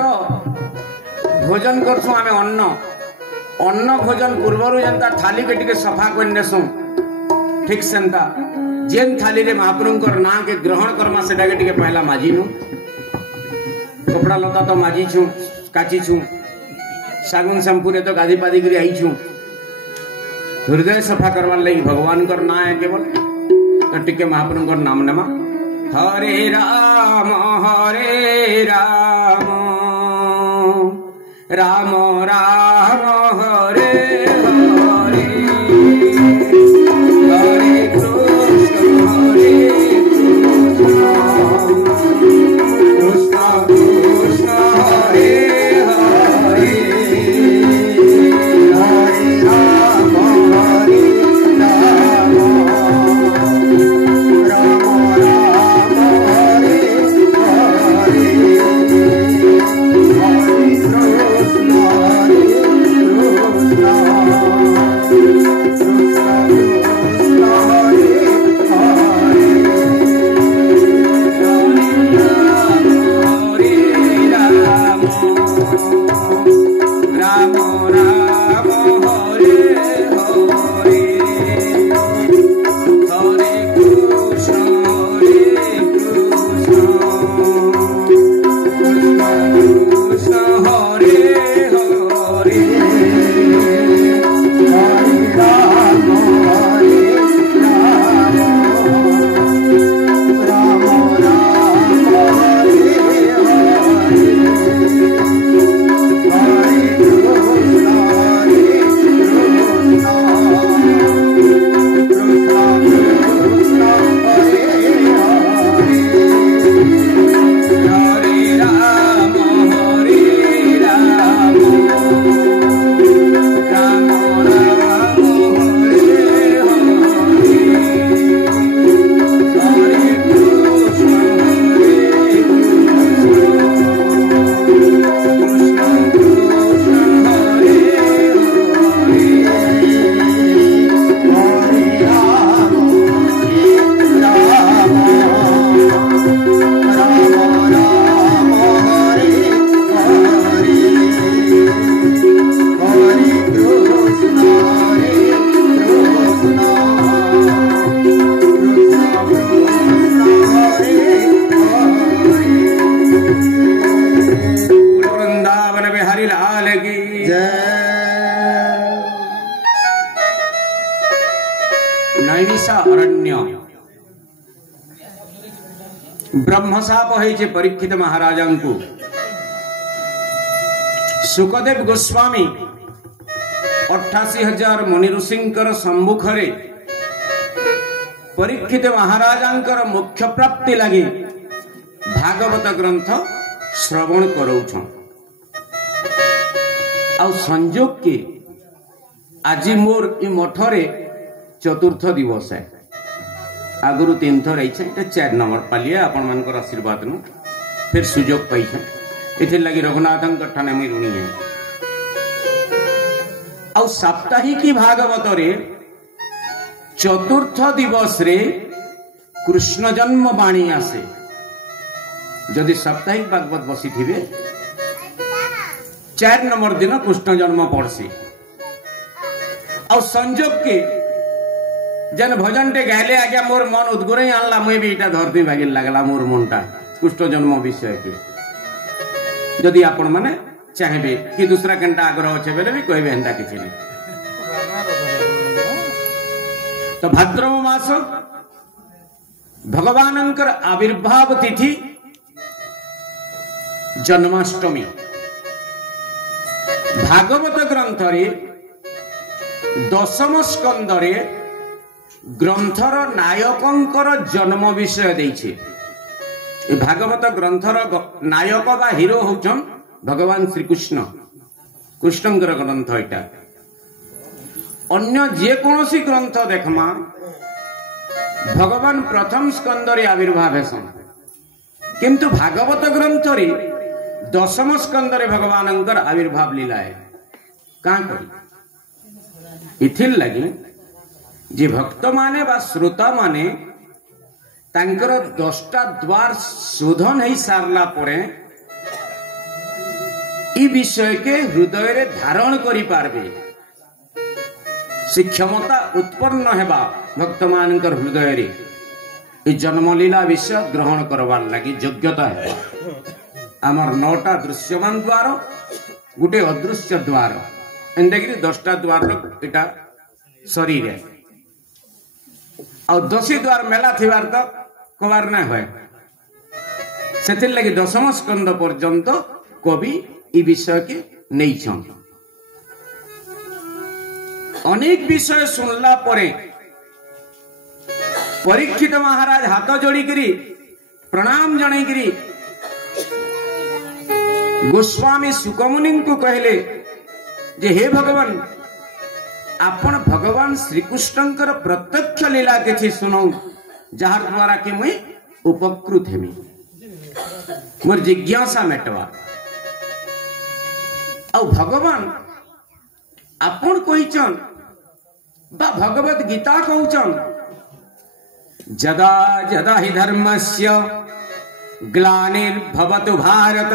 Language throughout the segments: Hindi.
तो भोजन करसु आमे अन्न अन्न भोजन पूर्वर जनता थाली के टिके सफा कर नेसु ठीक सेंता जेन थाली रे महाप्रभु ना के ग्रहण करमा सेटा के टिके पहला माजिनु कपड़ा लता तो माजी छु काची छु सागुन शैम्पू रे तो गाधी पादी करी आई छु हृदय सफा करवार लगी भगवान कर ना है केवल तो टिके महाप्रभु कर नाम नेमा हरे राम राम राम हरे हरे हरे कृष्ण कृष्ण कृष्ण हरे हरे हरे राम राम राम हरे हरे ब्रह्मशाप है परीक्षित महाराजा को सुखदेव गोस्वामी 88,000 मुनि ऋषिंकर सम्मुखरे परीक्षित महाराजा मोक्ष प्राप्ति लगी भागवत ग्रंथ श्रवण करोछ आ संजोग के आज मोर इ मठरे चतुर्थ दिवस है आगुरु 3 थर आई 4 नंबर पालिए आपण मानकर आशीर्वाद नु फिर सुजोग पाई इथे लगी रघुनाथन ठाने मुई ऋणी है आ साप्ताहिक भागवत रे चतुर्थ दिवस रे कृष्ण जन्म वाणी आसे जदि साप्ताहिक भागवत बसी थिबे 4 नंबर दिन कृष्ण जन्म पड़सी आ संजोग के जन भजन टे गायले आज्ञा मोर मन उद्गुरे आनला मुई भी इटा धरती भागिल लागला मोर मनटा कृष्ण जन्म विषय के जदि आपण माने चाहेबे कि दूसरा घंटा आग्रह अच्छे बेले भी कहबे हंता किछि नहीं तो भाद्रव मास भगवानंकर आविर्भाव तिथि जन्माष्टमी भागवत ग्रंथ रे दशम स्कंद रे ग्रंथर नायकंकर जन्म विषय देइछे भागवत ग्रंथर नायक बा हीरो होचन भगवान श्री कृष्ण कृष्णंकर ग्रंथ एटा अन्य जे कोनोसी ग्रंथ देखमा भगवान प्रथम स्कंद रे आविर्भाव हेसन किंतु भागवत ग्रंथ रे दशम स्कंद रे भगवानंकर आविर्भाव लीला है का करी इथिल लगी जे भक्त माने बा श्रोता माने तांकर 10टा द्वार शोधन ही सारला परे इ विषय के हृदय रे धारण करि पारबे से क्षमता उत्पन्न हेबा भक्त मानकर हृदय रे इ जन्मलीला विषय ग्रहण करवार लगी योग्यता है। आमर 9टा दृश्यमान द्वार गुटे अदृश्य द्वार एंदेखि 10टा द्वार एटा शरीर है और 10 द्वार मेला थिबार तो कबार ना होय सेथिर लगी 10म स्कंद पर्यंत कवि इ विषय के नहीं छन। अनेक विषय सुनला परे परीक्षित महाराज हाथ जोड़ी करी प्रणाम जनाई करी गोस्वामी सुकमुनि को कहले जे हे भगवान आपण भगवान श्रीकृष्णकर प्रत्यक्ष लीला किछि सुनौ जार द्वारा कि मुई उपकृत हेमी मोर जिज्ञासा मेटवा और भगवान आपण कहिचन बा भगवत गीता कहउचन जदा जदा हि धर्मस्य ग्लानिर्भवतु भारत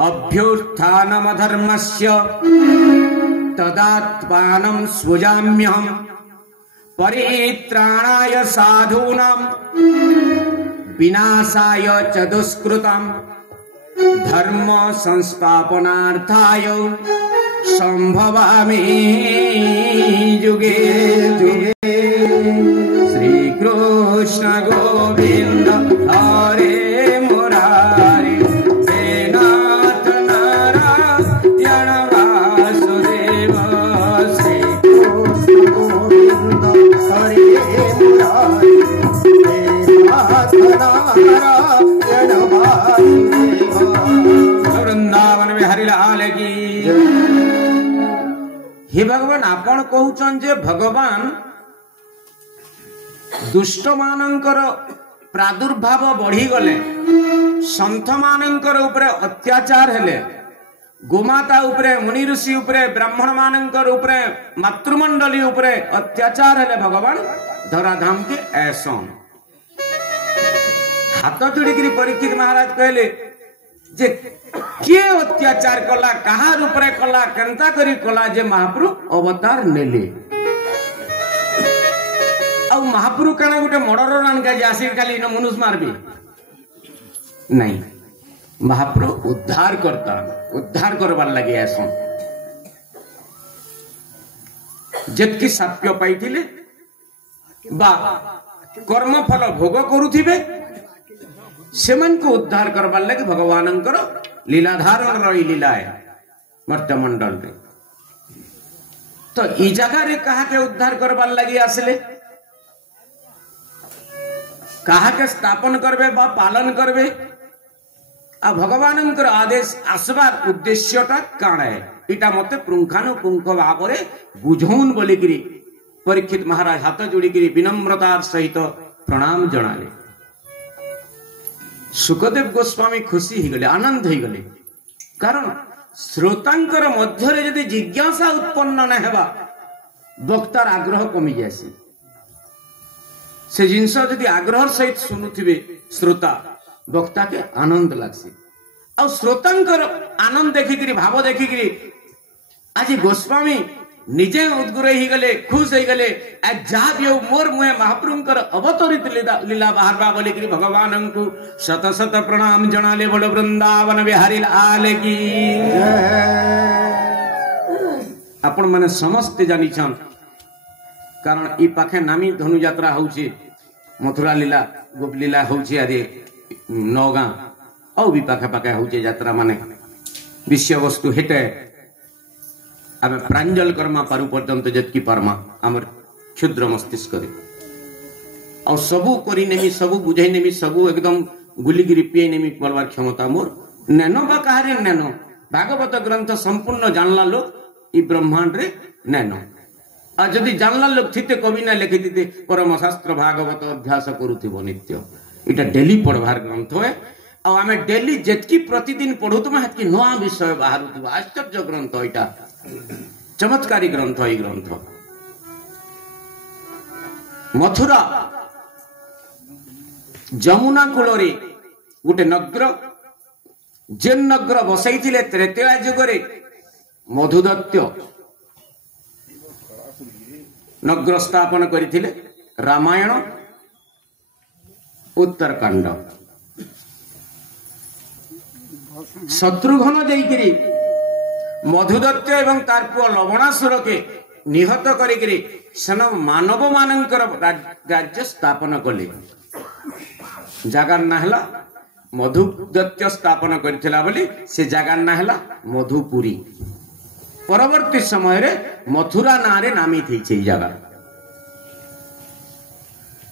अभ्युत्थानमधर्मस्य तदात्मानं सृजाम्यहम् परित्राणाय साधूनां विनाशाय च दुष्कृतां धर्म संस्थापनार्थाय संभवामि युगे युगे। श्री कृष्ण गोविंद हरे मुरारी हे नाथ नारायण वासुदेव। श्री कृष्ण गोविंद हरे मुरारी हे नाथ नारायण वासुदेव। वृंदावन में हरिलाल की। हे भगवान आपण कहउचन जे भगवान दुष्ट मानकर प्रादुर्भाव बढ़ी गले संत मानकर उपरे अत्याचार हेले गोमाता उपरे मुनि ऋषि उपरे ब्राह्मण मानकर उपरे मातृमंडली उपरे अत्याचार हेले भगवान धराधाम के ऐसन हाथ जोड़ी परीक्षित महाराज कहले जे किए अत्याचार कला कहार उपरे कला केंता करी कला जे महाप्रभु अवतार नेले और महाप्रभु काना गुटे मर्डर रान का आसी खाली इन मनुष्य मारबी नहीं महाप्रभु उद्धार करता उद्धार करबार लगे ऐसा जतकी साप्य पाइथिले बा कर्म फल भोग करुथिबे सेमन को उद्धार करबार लगे भगवानंकर लीला धारण रही लीला है मर्त्य मंडल रे। तो ई जगह रे कहा के उद्धार करबार लगी आसले कहा के स्थापन करबे बा पालन करबे आ भगवानंकर आदेश आसबार उद्देश्यटा काण है इटा मते पुंखानुपुंख भाव बुझौन बोलिकी परीक्षित महाराज हाथ जोड़ी विनम्रतार सहित प्रणाम जनाले। सुखदेव गोस्वामी खुशी ही गले आनंद ही गले कारण श्रोतांकर मध्य यदि जिज्ञासा उत्पन्न न हेबा वक्तार आग्रह कमी जासी से जिनस यदि आग्रह सहित शुणुथिबे श्रोता वक्ता के आनंद लागसी और श्रोतांकर आनंद देखिकी भाव देखिकी आज गोस्वामी निजे उद्गुर ही गले खुश ही गले जहाँ भी मोर मुहे महाप्रभुंकर अवतरित लीला बाहरबा बोलिकी भगवान को शत शत प्रणाम जनाले बोलो वृंदावन बिहारी लाल की आपण माने समस्त जानिछन कारण ई पाखे नामी धनु यात्रा होउची मथुरा लीला गोप लीला होउची आदि नौगा और भी पाखे पाखे होउची यात्रा माने विषय वस्तु हेटे आम प्रांजल कर्मा पारु पर्यंत जतकी परमा आमर क्षुद्र मस्तिष्क और सबू करी सबू बुझे सबू एकदम गुलिगिरी पिए नेमी बोलवार क्षमता मोर नैनो बा कहारे नैनो भागवत ग्रंथ संपूर्ण जानला लोग ई ब्रह्मांड रे नैनो आ जदि जानला लोग थिते कवि ना लिखि दिते परम शास्त्र भागवत अभ्यास करूथिबो नित्य इटा डेली पढ़वार ग्रंथ है और आमे डेली जतकी प्रतिदिन पढ़ुतमे हतकी नया विषय बाहरुथिबो आश्चर्य ग्रंथ इटा चमत्कारी ग्रंथ ई ग्रंथ मथुरा जमुना कूल गोटे नगर जेन नगर बसई त्रेतया जुगरे मधुदत्त नगर स्थापन करथिले रामायण उत्तरकांड शत्रुघ्न जैकिरी मधुदत्त एवं तार पुओ लवणासुर के निहत करिकरी सन मानव मानकर राज्य स्थापन कले जगार ना हला मधुदत्त स्थापन करथिला बोली से जगार ना हला मधुपुरी परवर्ती समय रे मथुरा नारे नामित है से जगह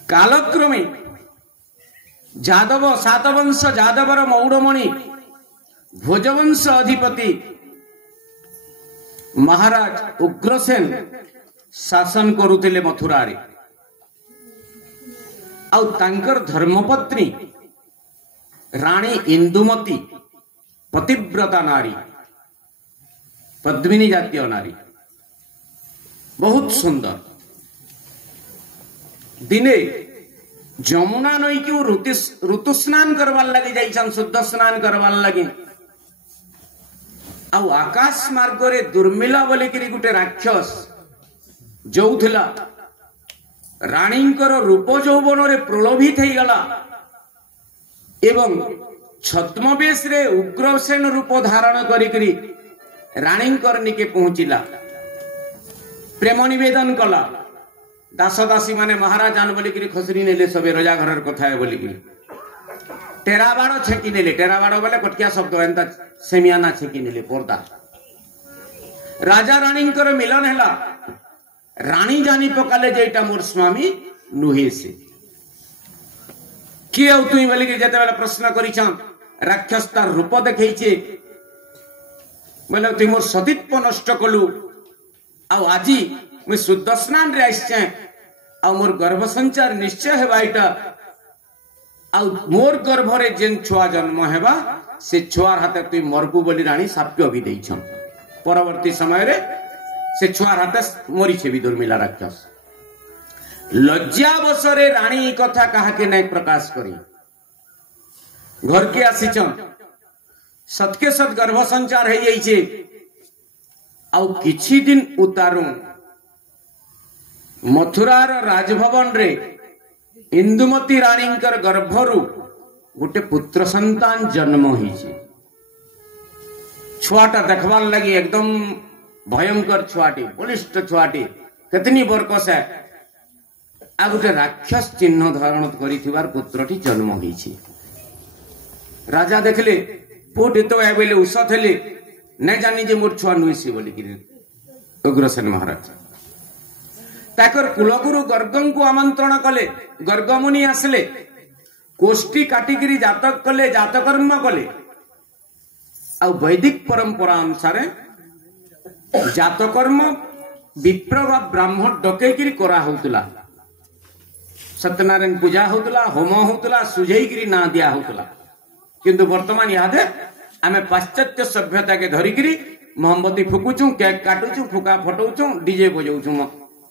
कालक्रमे जादव सातवंश जादवर मौड़मणि भोजवंश अधिपति महाराज उग्रसेन शासन करुले मथुरा रे आउ तांकर धर्मपत्नी रानी इंदुमती पतिव्रता नारी पद्मिनी जातीय नारी बहुत सुंदर दिने जमुना नई की ऋतु स्नान करवार लगी जाइछन शुद्ध स्नान करवार लगी आउ आकाश मार्ग रे दुर्मिला बोले कि गुटे राक्षस जोउथिला रानींकर रूप यौवन रे प्रलोभित हेई गला एवं छद्मवेश रे उग्रसेन रूप धारण करिकरी रानींकर निके पहुंचिला प्रेम निवेदन कला दास दासी माने महाराज जान बोली कि खसरी नेले सबे रजा घर कथा है बोली कि टेरा बाड़ छेकी नेले टेरा बाड़ बोले कटकिया शब्द एंता सेमियाना छेकी नेले पर्दा राजा रानींकर मिलन हैला रानी जानी पकाले जेटा मोर स्वामी नुहे से किए तुई बोली कि जते बेला प्रश्न करिछन राक्षस तार रूप देखैछे बोले तुई मोर सतीत्व नष्ट कलु आ आजी मैं शुद्ध स्नान रे आइछे आ मोर गर्भ संचार निश्चय हेबा इटा आ मोर गर्भ रे जेन छुआ जन्म हेबा से छुआर हाथे तुई मरबू बोली रानी साप्य भी देइछन परवर्ती समय रे से छुआर हाथे मरी छे भी दुर्मिला राक्षस लज्जा बसरे रानी कथा कहा के नहीं प्रकाश करी घर के आसीछन सतके सत गर्भ संचार है यही आउ किछि दिन उतारू मथुरार राजभवन रे इंदुमती रानींकर गर्भरु गोटे पुत्र संतान जन्म होइछे छुआटा देखवार लगी एकदम भयंकर छुआटी बलिष्ठ छुआटी कितनी बरकस है आ गोटे राक्षस चिन्ह धारण करिथिबार पुत्रटी जन्म होइछे राजा देखले पोटे तो एबेले उसत हेले न जानी जे मोर छुआ नुइसी बोली कि उग्रसेन महाराज ताकर कुलगुरु गर्गम को आमंत्रण कले गर्गमुनि आसले कोष्ठी काटिगिरी जातक कले जातकर्म कले आ वैदिक परंपरा अनुसार जातकर्म विप्र व ब्राह्मण डकैगिरी करा होतला सत्यनारायण पूजा होतला होम होतला सुझेगिरी ना दिया होतला किंतु वर्तमान यादे आमे पाश्चात्य सभ्यता के धरिगिरी मोमबत्ती फुकुचु केक काटुचु फुका फटौचु डीजे बजाउचु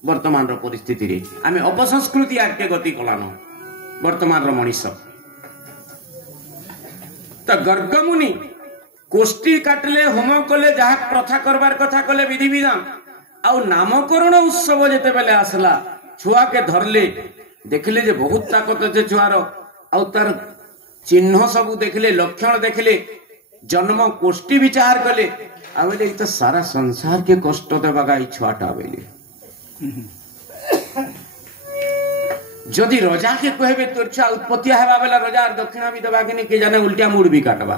वर्तमान रो परिस्थिति रे आमे अपसंस्कृति आके गति कलानो वर्तमान रो मनीष त गर्गमुनि कोष्ठी काटले होम कले जहा प्रथा करबार कथा कले विधि विधान आउ नामकरण उत्सव जेते बेले आसला छुआ के धरले देखले जे बहुत ताकत जे छुआर आउ तार चिन्ह सब देखले लक्षण देखले जन्म कोष्ठी विचार कले आवेले तो सारा संसार के कष्ट देवा गाई छुआटा आवेले जदि रजा के कहबे तोर छुआ उत्पत्ति हेबा बेला रजा दक्षिणा भी देबा के के जाने उल्टा मुड़ भी काटबा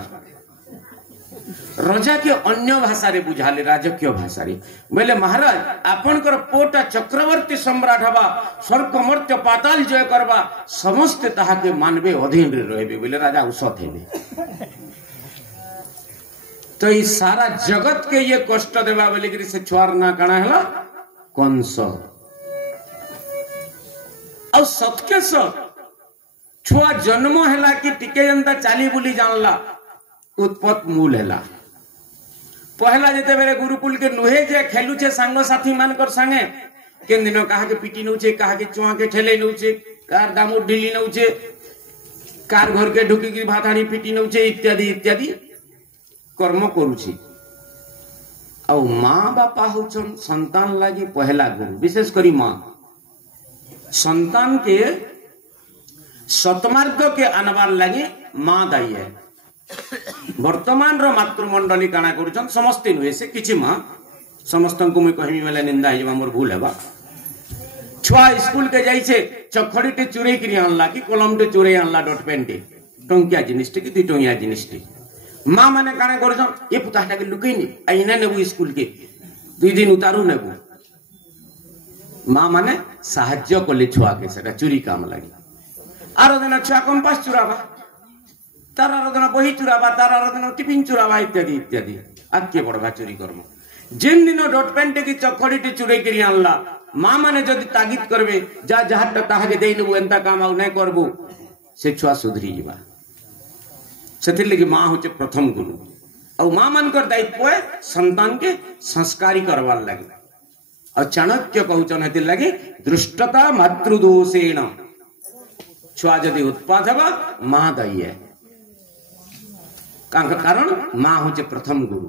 रजा के अन्य भाषा रे बुझाले राजकीय भाषा रे बोले महाराज आपनकर पोटा चक्रवर्ती सम्राट हवा स्वर्ग मर्त्य पाताल जय करबा समस्त ताहा के मानवे अधीन रे रहबे बोले राजा उसत हेबे तो ये सारा जगत के ये कष्ट देवा बोले कि से छुआर ना काना हला कंस और सतके सत छुआ जन्म हैला कि टिके जनता चाली बुली जानला उत्पत्त मूल हैला पहला जेते बेले गुरुकुल के नुहे जे खेलु छे संग साथी मानकर संगे केन दिन कहा के पिटी नउछे कहा के चुआ के ठेले नउछे कार दामु ढिली नउछे कार घर के ढुकी की भाताणी पिटी नउछे इत्यादि इत्यादि कर्म करुछि आउ माँ बापा होचन संतान लागी पहला गुरु विशेष करी माँ संतान के सतमार्ग के आनबार लगी माँ दायी है वर्तमान रो मातृमंडली काना करुछन समस्ते नुहे से किछि माँ समस्त को मुई कहमी बेले निंदा हो मोर भूल है छुआ स्कूल के जाइछे चखड़ी टे चुरे करी आनला कि कलम टे चुरे आनला डॉट पेन टे टंकिया जिनिस टे कि 2 टंकिया जिनिस टे माँ माने काना करुछन ए पुताटा के लुकैनी आइना नेबु स्कूल के 2 दिन उतारू नेबु माँ माने साहाଯ୍य कले छुआ के सेटा चुरी काम लागी आरो दिन छुआ कंपास चुराबा तार आरो दिन बही चुराबा तार आरो दिन टिफिन चुराबा इत्यादि इत्यादि आके बड़वा चुरी कर्म जिन दिन डॉट पेन टे की चखड़ी टे चुरे करी आनला माँ माने जदि तागिद करबे जा जहाटा ताहाके देई नेबु एंता काम आ नै करबो से छुआ सुधरी जीवा सेथिर लगी माँ होचे प्रथम गुरु और माँ मानकर दायित्व है संतान के संस्कारी करवार लगे और चाणक्य कहउचन हेतिर लगे दृष्टता मातृदोषेण छुआ जदि उत्पाद हेबा माँ दायी है कारण माँ होचे प्रथम गुरु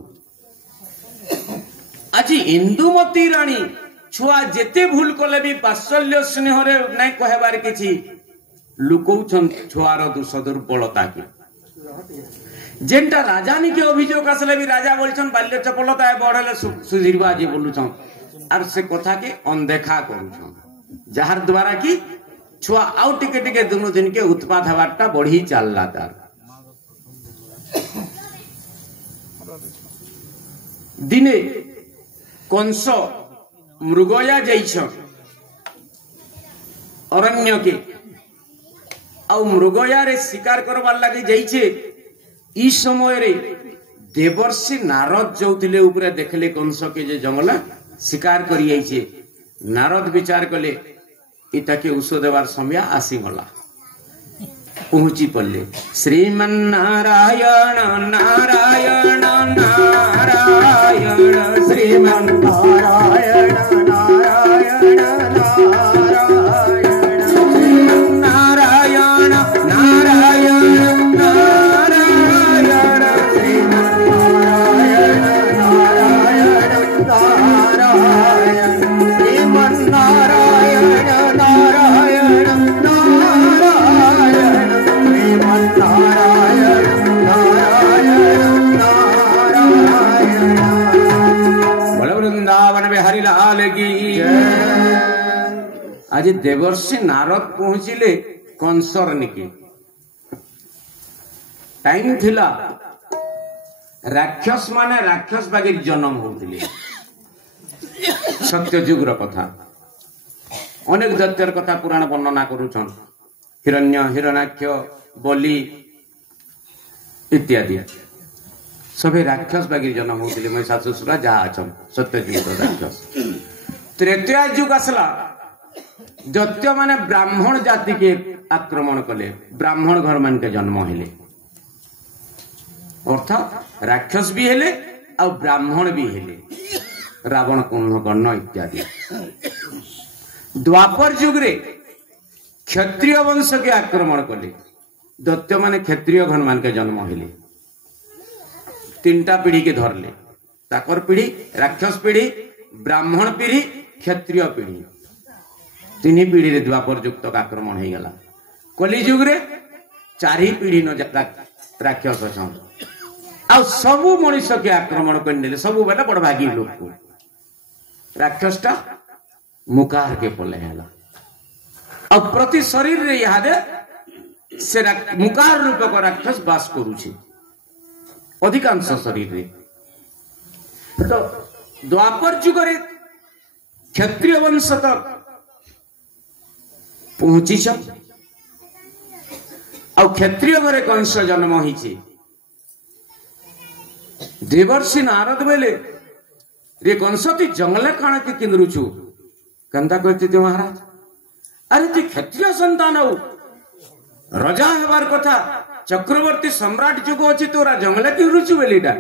आज इंदुमती रानी छुआ जेते भूल कले भी बात्सल्य स्नेह रे नै कहबार किछि लुकौछन छुआर दोष दुर्बलता के जेनटा राजानी के अभियोग आसले भी राजा बोलछन बाल्य चपलता है बढ़ले सुधीरबा जी बोलुछन आर से कथा के अनदेखा करूछन जहार द्वारा की छुआ आउ टिके टिके दोनों दिन के उत्पाद हवाटा बढ़ी चलला तार दिने कंस मृगया जाइछन अरण्य के आउ मृगया रे शिकार करबार लागि जाइछे ई समय रे देवर्षि नारद जोथिले ऊपर देखले कंस के जे जंगला शिकार करी आइछे नारद विचार कले इता के उस देवार समय आसी गला पहुंची पड़ले श्रीमन नारायण नारायण नारायण श्रीमन नारायण नारायण नारायण श्रीमन नारायण नारायण नारायण श्रीमन नारायण नारायण नारायण श्रीमन नारायण नारायण नारायण श्रीमन नारायण नारायण नारायण बोल वृंदावन में हरिलाल की आज देवर्षि नारद पहुंचिले कंसर निके टाइम थिला राक्षस माने राक्षस बागे जन्म होतिले सत्य जुगर कथा अनेक दैत्यर कथा पुराण वर्णना करूछन हिरण्य हिरण्याक्ष बलि इत्यादि सभी राक्षस बागी जन्म होतिले महिषासुर जहा अछन सत्य जुगर राक्षस त्रेतया जुग आसला दैत्य माने ब्राह्मण जाति के आक्रमण कले ब्राह्मण घर मान के जन्म हेले अर्थात राक्षस भी हेले और ब्राह्मण भी हेले रावण कुंभकर्ण इत्यादि द्वापर जुग रे क्षत्रिय वंश के आक्रमण कले दैत्य माने क्षत्रिय घर मान के जन्म हेले 3टा पीढ़ी के धरले ताकर पीढ़ी राक्षस पीढ़ी ब्राह्मण पीढ़ी क्षत्रिय पीढ़ी 3 पीढ़ी रे द्वापर युग तक आक्रमण हो गला कली जुग रे 4 पीढ़ी न राक्षस छन आ सब मनुष्य के आक्रमण कर सब बेला बड़ भागी लोग को राक्षसटा मुकार के पले हैला अब प्रति शरीर रे यादे से मुकार रूप को राक्षस बास करूछे अधिकांश शरीर रे तो द्वापर जुग रे क्षत्रिय वंश तक पहुंची छ आ क्षत्रिय घरे कंस जन्म होईछे देवर्षि नारद बेले रे कंस ती जंगले काण के किंदरुछु कंदा कहते थे महाराज अरे तू क्षत्रिय संतान हो राजा हेबार कथा चक्रवर्ती सम्राट जुग अछि तोरा जंगले की रुचु बेलीटा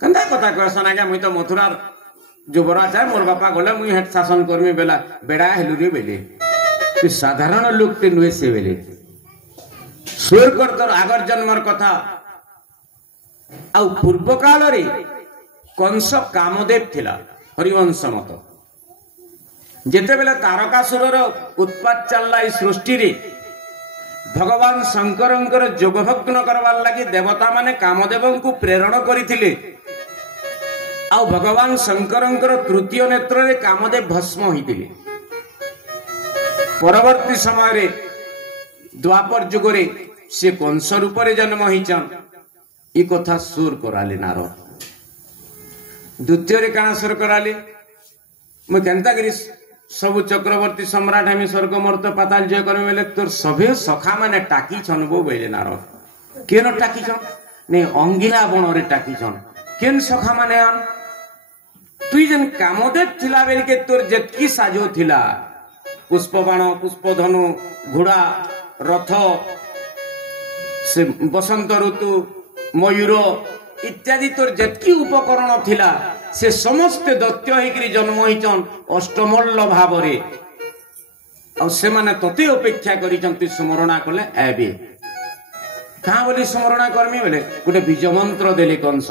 कंदा कथा कहसन आगे मुई तो मथुरा युवराज है मोर बापा गले मुई हेड शासन करमी बेला बेड़ा हेलु रे बेले तू साधारण लोक ते नुहे से बेले स्वर कर तोर आगर जन्मर कथा आउ पूर्व काल रे कंस कामदेव थिला हरिवंश मत जेते बेले तारकासुर उत्पात चलला सृष्टि रे भगवान शंकर जोगभग्न करवार लगी देवता माने कामदेव को प्रेरण करथिले आउ भगवान शंकर तृतीय नेत्र रे कामदेव भस्म होइतिले परवर्ती समय रे द्वापर युग रे से कंस रूप रे जन्म होइचन ई कथा सुर कराले नारद द्वितीय रे काना सुर कराले मु केनता करी सब चक्रवर्ती सम्राट हमें स्वर्ग मर्त पाताल जय करे बेले तोर सभे सखा माने टाकी छन बो बेले नारद केन टाकी छन ने अंगिला बण रे टाकी छन केन सखा माने आन तुई जन कामदेव थिला बेले के तोर जेतकी साजो थिला पुष्पबाण पुष्पधनु घोड़ा रथ से बसंत ऋतु मयूर इत्यादि तोर जेतकी उपकरण थिला से समस्त दैत्य होकर जन्म होइचन अष्टमल्ल भाव रे और से माने तते अपेक्षा करिचंती स्मरणा कले एबे कहां बोली स्मरणा करमी बोले गोटे बीज मंत्र देले कंस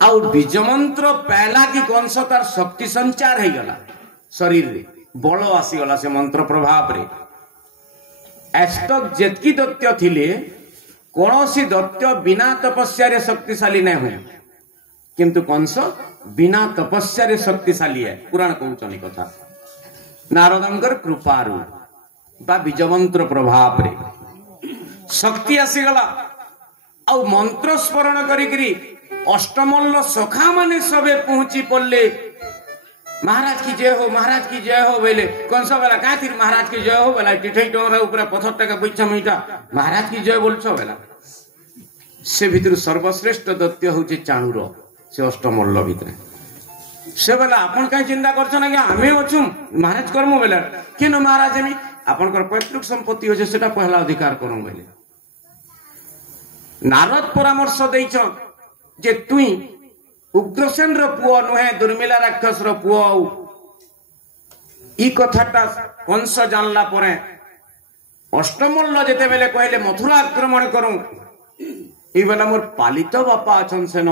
और बीज मंत्र पहला की कंस तार शक्ति संचार हो गला शरीर रे बल आसी गला से मंत्र प्रभाव रे एस्तक जेतकी दैत्य थिले कौनसी दैत्य बिना तपस्या रे शक्तिशाली नहीं हुए किंतु कंस बिना तपस्या रे शक्तिशाली है पुराण कहउचन कथा नारदंकर कृपारु बा बीजमंत्र प्रभाव रे शक्ति आसी गला आ मंत्र स्मरण करी अष्टमल्ल सखा माने सबे पहुंची पड़ले महाराज की जय हो महाराज की जय हो बोले कंस बेला का थी महाराज की जय हो बोला टिठई टोरा ऊपर पत्थर टाका बैठा मीठा महाराज की जय बोलछो बेला से भितर सर्वश्रेष्ठ दैत्य होचे चाणूर से अष्टमल्ल भितर से बेला आपण कहीं चिंता करछन आज्ञा आमे अछु महाराज करमु बेला केन महाराज मी आपनकर पैतृक संपत्ति होचे सेटा पहला अधिकार करू बेले नारद परामर्श दैछन जे तुई उग्रसेन रो पुओ नुहे दुर्मिला राक्षस रो पुओ ई कथाटा कंस जानला परे अष्टमल्ल जेते बेले कहले मथुरा आक्रमण करू ई बेला मोर पालित बापा अछन सेन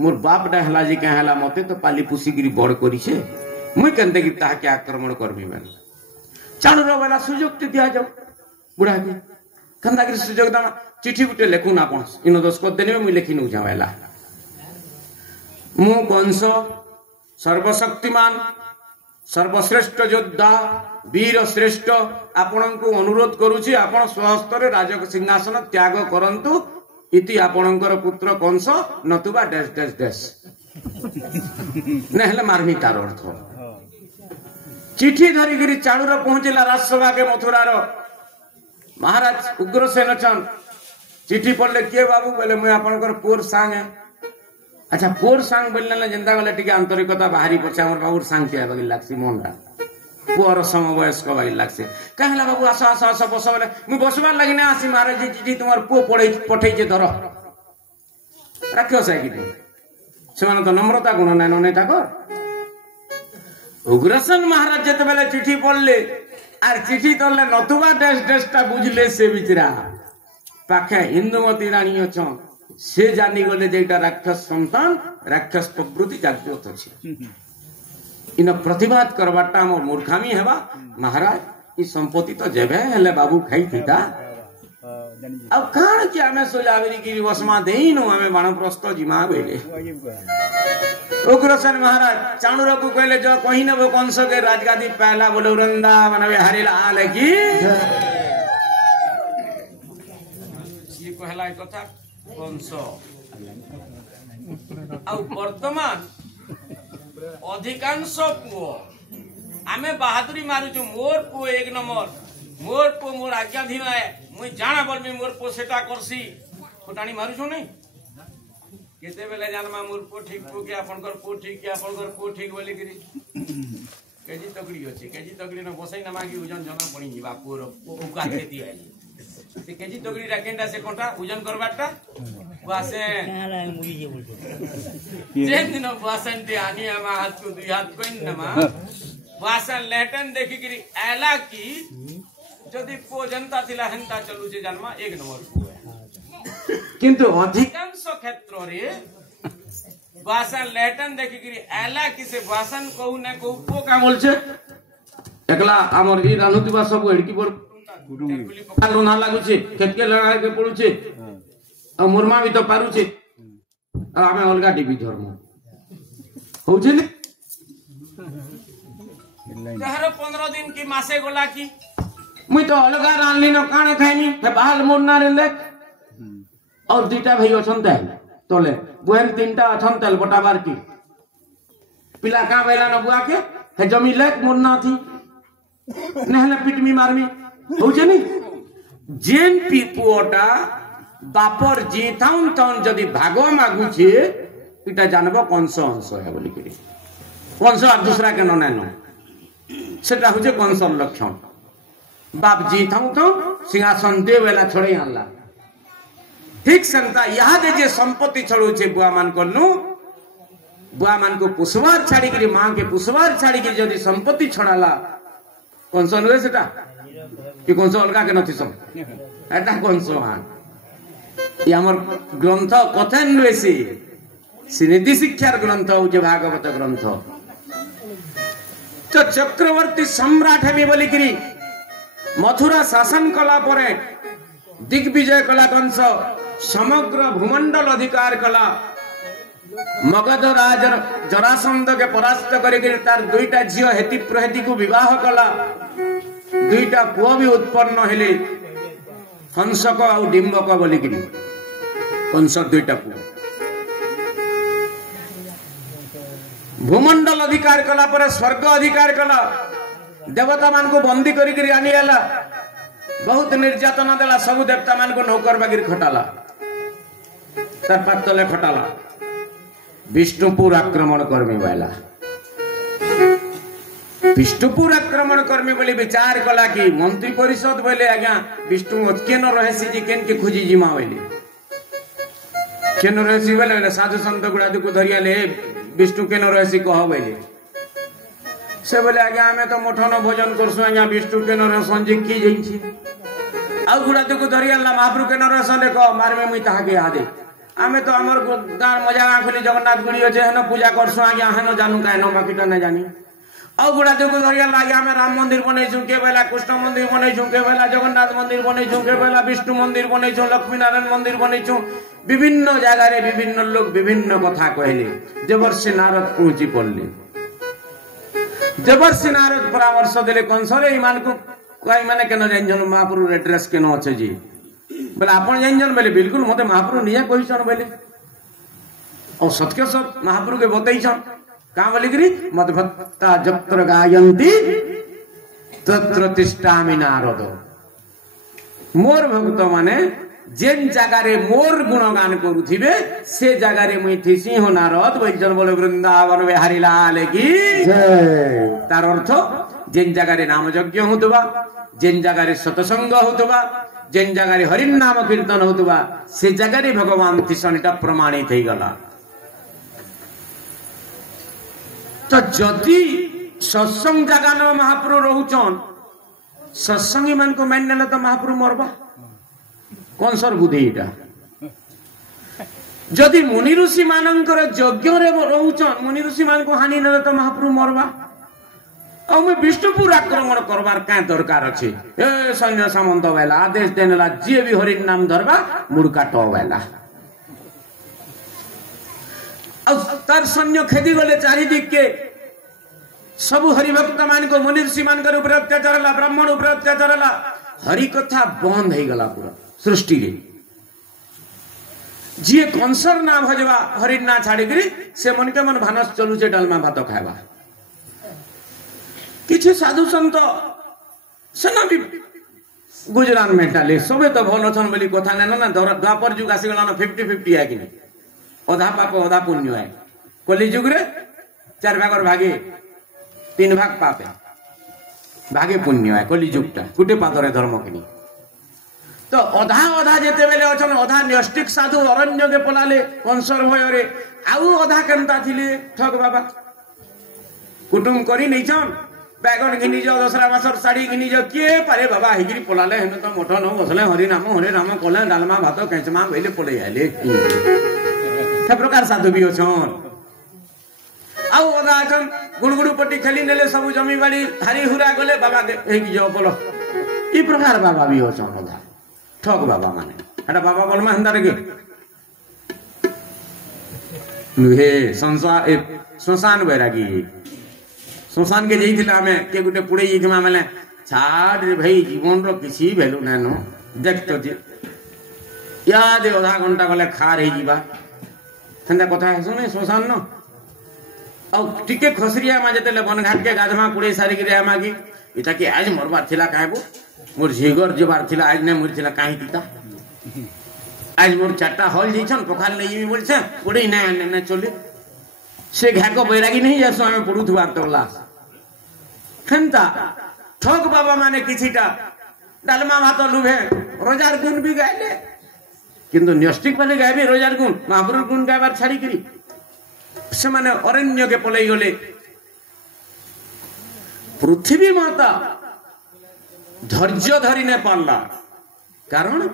मोर बाप डा हला जी कहला मते तो पाली पुसी गिरी बड़ करी छे मुई केनते कि ताहा के आक्रमण करबी बेला चाणूर बेला सुयोग ते दिया जाओ बुढ़ा के कंदा गिरी सुयोग दाना चिठी गुटे लेखु ना कोन इनो दोष को देने मुई लेखि नु जावेला मु कंस सर्वशक्तिमान सर्वश्रेष्ठ योद्धा वीर श्रेष्ठ आपण को अनुरोध करूची आपण स्वहस्त रे राज सिंहासन त्याग करंतु इति आपणकर पुत्र कंस नतुबा डैश डैश डैश नहले मारमी तार अर्थ चिठी धरी गिरी चाणूर पहुंचला राजसभा के मथुरा रो महाराज उग्रसेन चंद चिठी पढ़ले किए बाबू बोले मुई आपणकर पुर सांग अच्छा पुर सांग बोलले जेंदा गले टिके आंतरिकता बाहरी पछे हमर बाबूर सांग के बगिल लागसी मनटा पुअर समवयस्क बगिल लागसी कहला बाबू आस आस आस बस बोले मु बसबार लागि ना आसी महाराज जी चिठी तुम्हार पुओ पठै जे धर राखियो साइकी से माने तो नम्रता गुण नै नै ताको उग्रसेन महाराज जते बेले चिठी पढ़ले आर चिठी तले नतुबा डैश डैशटा बुझले से बिचरा पाखे इंदुमती रानी अछन से जानी गले जेटा राक्षस संतान राक्षस प्रवृत्ति जागृत अछि इन प्रतिवाद करबाटा मोर मूर्खामी हेबा महाराज ई संपत्ति तो जेबे हेले बाबू खाई थीता अब कान कि हमें सोजावरी की वसमा देइनो हमें बाणप्रस्थ जिमा बेले उग्रसेन महाराज चाणूर को कहले जो कहि न वो कंस के राजगादी पहला बोले वृंदावन में हरिला आले की ये पहला कथा कंस आ वर्तमान अधिकांश पुओ आमे बहादुरी मारुछु मोर पुओ एक नंबर मोर पुओ मोर आज्ञाधीन है मुई जाना बोलबी मोर पुओ सेटा करसी फुटाणी मारुछु नहीं केते बेले जानमा मोर पुओ ठीक पुओ के आपनकर पुओ ठीक के आपनकर पुओ ठीक बोली करी केजी तकड़ी अछि केजी तकड़ी न बसई न मागी ओजन जना पड़ी जीवा पुओ उका खेती है से केजी तगड़ी राकेंडा से कोटा वजन करबाटा वासे काला मुड़ी जे बोलतो जेन दिन वासन दे आनी हम हाथ को दुई हाथ कोइन नमा वासन लेटन देखि गिरी एला की जदी पो जनता थिला हंता चलू जे जन्मा एक नंबर को किंतु अधिकांश क्षेत्र रे बासन लेटन देखि कि एला किसे बासन कहू ने कहू को का बोलछे एकला हमर ई रानुतिबा सब हेडकी पर कुटुम ना लागुछे खेत के लगा के पड़ुछे आ मुरमा भी तो पारुछे आ हमें अलगा टीवी धर्म होउछे ने तहर 15 दिन की मासे गोला की मुई तो अलगा रानली न काने खाइनी हे बाल मोरना रे ले और दुईटा भाई अछन तले बुहेन तीनटा अछन तेल बटाबार की पिला का बेला न बुआ के हे जमी लेक मुरना थी नहले पिटमी मारमी होउछे नी जेन पिपुओटा बापर जीताउन तन जदी भागो मागुछे इटा जानबो कंस अंश है बोली के कंस और दूसरा के न नानो सेटा होचे कंसर लक्षण बाप जीताउन तो सिंहासन दे वेला छोड़े आनला ठीक संता याद जे संपत्ति छड़ोचे बुआ मान करनु बुआ मान को पुसवार छाड़ी के मां के पुसवार छाड़ी के जदी संपत्ति छड़ाला कंस नवे सेटा कि कंस अलगा के नथि सब एटा कंस हां ये हमर ग्रंथ कथन नवेसी सिनिधि शिक्षार ग्रंथ जे भागवत ग्रंथ तो चक्रवर्ती सम्राट हेबी बोली करी मथुरा शासन कला परे दिग्विजय कला कंस समग्र भूमंडल अधिकार कला मगध राज जरासंध के परास्त करके तार दुईटा झियो हेति प्रहेति को विवाह कला दुईटा पुओ भी उत्पन्न हेले हंसक और डिंबक बोली करी कंस दुईटा पुओ भूमंडल अधिकार कला पर स्वर्ग अधिकार कला देवता मान को बंदी करी आनी आला बहुत निर्यातना देला सब देवता मान को नौकर बागिर खटाला तार पातले खटाला विष्णुपुर आक्रमण कर्मी वाला विष्णुपुर आक्रमण कर्मी बोली विचार कला कि मंत्री परिषद बोले आज्ञा विष्णु केन रहेसी जी केन के खोजी जिमा बोली केन रहेसी बोले साधु संत गुड़ा को धरियाले विष्णु केन रहेसी कह बोले से बोले आज्ञा हमें तो मठन भोजन करसु आज्ञा विष्णु केन रहसन जी की जइछि आ गुड़ा को धरियाला महाप्रभु केन रहसन देख मारमे मुई ताहा के आदे आमे तो हमर गां मजा आखली जगन्नाथ गुड़ी अछि हन पूजा करसु आज्ञा हन जानू काहे न बाकीटा न जानी आ गुड़ा को धरियाला आज्ञा हमें राम मंदिर बनैछु के बेला कृष्ण मंदिर बनैछु के बेला जगन्नाथ मंदिर बनैछु के बेला विष्णु मंदिर बनैछु लक्ष्मी नारायण मंदिर बनैछु विभिन्न जगह रे विभिन्न लोग विभिन्न कथा कहले देवर्षि नारद पहुंची पड़ले देवर्षि नारद परामर्श देले कंसरे ईमान को कई माने केन जाइन महाप्रभु एड्रेस केन अछि जी बोले आपण जाइन बोले बिल्कुल मते महाप्रभु निया कहिसन बोले और सत्य सत महाप्रभु के बतैछन का बोली करी मत भक्ता जत्र गायन्ति तत्र तिष्ठामि नारद मोर भक्त माने जेन जगह रे मोर गुणगान करुथिबे से जगह रे मुई थिसी हो नारद वैजन बोले वृंदावन बिहारी लाल की जय तार अर्थ जेन जगह रे नाम यज्ञ होतबा जेन जगह रे सत्संग होतबा जेन जगह रे हरि नाम कीर्तन होतबा से जगह रे भगवान थिसन एटा प्रमाणित हे गला तो जदि सत्संग जगह न महाप्रभु रहउचन सत्संगी मन को मान नेले तो महाप्रभु मरबा कौन सर बुद्धि एटा जदि मुनि ऋषि मानकर यज्ञ रे रहउचन मुनि ऋषि मान को हानि नेले तो महाप्रभु मरबा और मैं विष्णुपुर आक्रमण करवार क्या दरकार अच्छे ए सैन्य सामंत वाला आदेश देनेला जी भी हरि नाम धरबा मुड़काट वाला तार सैन्य खेदी गले चारिदिक के सब हरिभक्त मान को मुनि ऋषि मान ऊपर अत्याचार ला ब्राह्मण ऊपर अत्याचार ला हरि कथा बंद हो गला पूरा सृष्टि रे जी कंसर ना भजवा हरि ना छाड़ी से मन के मन भानस चलू से डालमा भात खावा किसी साधु संत सेना भी गुजरात में डाले सबे तो भल छन बोली कथा नै ना द्वापर जुग आसी गला 50-50 है कि अधा पाप अधा पुण्य है कली जुग रे 4 भागर भागे 3 भाग पाप है भागे पुण्य है कली जुगटा गुटे पादरे धर्म किनी तो अधा अधा जेते बेले अछन अधा न्यष्टिक साधु अरण्य के पलाले कंसर भय रे आउ अधा केनता थिले ठग बाबा कुटुम करी नै छन बैगन घिनी जाओ दसरा मासर साड़ी घिनी जाओ किए पारे बाबा हिगिरी पलाले हेन तो मठ न बसले हरि नाम कले डालमा भात केंचमा बेले पड़े आले से प्रकार साधु भी अछन आउ अदा अछन गुड़गुड़ू पट्टी खेली नेले सब जमी बाड़ी हारी हुरा गले बाबा हेगी जाओ बोलो ई प्रकार बाबा भी अछन अदा ठग बाबा माने एटा बाबा बोलमा हंदारे के नुहे संसार श्मशान बैरागी श्मशान के जाइथिला हमें के गुटे पुड़े जाइथिमा माने छाड़ रे भाई जीवन रो किसी वैल्यू नै नो देख तो जे याद आधा घंटा गले खार हे जीवा संदा कथा है सुने श्मशान न औ टिके खसरिया मा जतेले बनघाट के गाधमा पुड़े सारी गिरे आमा की इटा के आज मरबार थिला काहेबो मोर झिगर जेबार थिला आज नै मर थिला काहे तिता आज मोर चारटा हल जइछन पखाल नै जिमी बोलछे पुड़े नै नै चले से घाको बैरागी नहीं जासो हमें पड़ुथबार तोला खंता ठग बाबा माने किछिटा डालमा भात लुभे रोजार गुण भी गाइले किंतु न्यष्टिक वाले गाइबे रोजार गुण महापुरुष गुण गाइबार छाड़ी करी से माने अरण्य के पलई गले पृथ्वी माता धैर्य धरी ने पारला कारण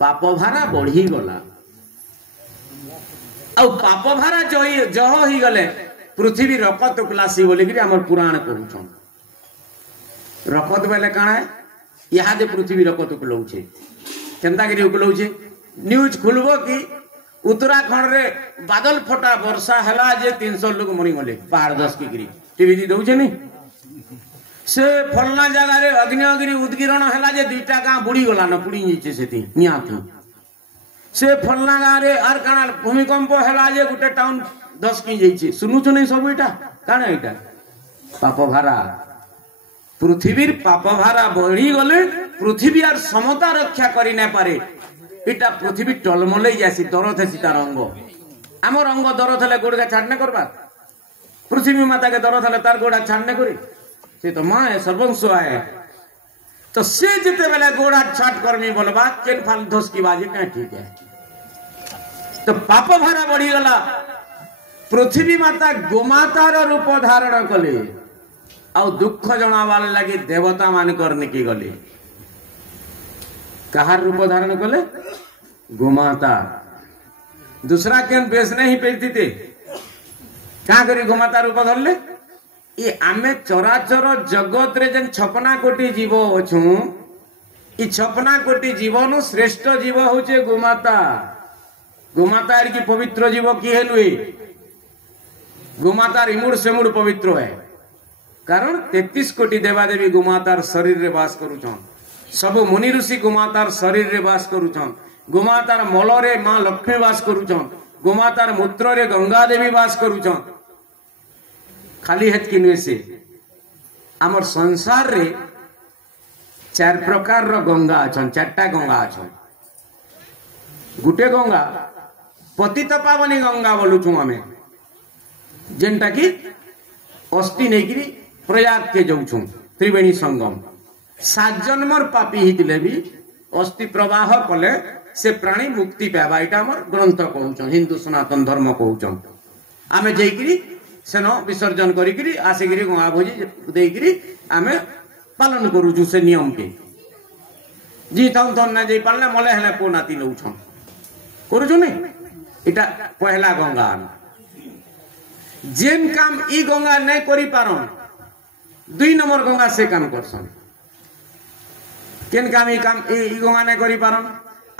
पाप भारा बढ़ी गला आ पाप भारा जह ही गले पृथ्वी रकत उकलासी बोली कि हमर पुराण कहउछन रकत बेले काना है इहादे पृथ्वी रकत उकलौछे केंता गिरी उकलौछे न्यूज खुलबो कि उत्तराखंड रे बादल फटा वर्षा हला जे 300 लोग मरी गले पहाड़ दस की गिरी टीवी दी दउछे नहीं से फलना जगह रे अग्निगिरी उद्गिरण हला जे दुईटा गां बुड़ी गला न पुड़ी नीचे सेती निया थी से फलना गां रे आर काना भूमिकंप हला जे गुटे टाउन 10 की जाइछे सुनु छ नहीं सब एटा काना एटा पाप भारा पृथ्वीर पाप भारा बढ़ी गले पृथ्वी आर समता रक्षा करि न पारे इटा पृथ्वी टलमलै जासी दरथ है सीता रंग आम रंग दरथ ले गोड़ा छाड़ने करबा पृथ्वी माता के दरथ ले तार गोड़ा छाड़ने करी से तो मां है सर्वंश है तो से जिते बेले गोड़ा छाट करमी बोलबा केन फाल धस की बाजी का ठीक है तो पाप भारा बढ़ी गला पृथ्वी माता गोमातार रूप धारण कले आ दुख जनावार लगे देवता मान करने की गले कहार रूप धारण कले गोमाता दूसरा केन बेस नहीं पेती थे क्या करी गोमाता रूप धरले ये आमे चराचर जगत रे जन 56 कोटी जीव अछु ई 56 कोटी जीवन श्रेष्ठ जीव होचे गोमाता गोमाता की पवित्र जीव की हेलुए गोमाता इमुड़ से मुड़ पवित्र है कारण 33 कोटी देवादेवी गोमातार शरीर रे वास करूछन सब मुनि ऋषि गोमातार शरीर रे वास करूछन गोमातार मल रे मां लक्ष्मी वास करूछन गोमातार मूत्र रे गंगा देवी वास करूछन खाली हेत कि नुए से आमर संसार रे 4 प्रकार रो गंगा अछन 4टा गंगा अछन गुटे गंगा पतित पावनी गंगा बोलुछु हमें जेनटा की अस्थि नेगिरी प्रयाग के जाऊँ त्रिवेणी संगम 7 जन्मर पापी हितले भी अस्थि प्रवाह कले से प्राणी मुक्ति पावा एटा हमर ग्रंथ कहउछन हिंदू सनातन धर्म कहउछन आमे जैकरी सेनो विसर्जन करिकरी आसेगिरी गंगा भोजी देइकरी आमे पालन करूछु से नियम के जी थन थन न जई पालने मले हले को नाती लउछन करूछु नै एटा पहला गंगा जेन काम ई गंगा नहीं करी पारन 2 नंबर गंगा से काम करसन केन काम ई गंगा नहीं करी पारन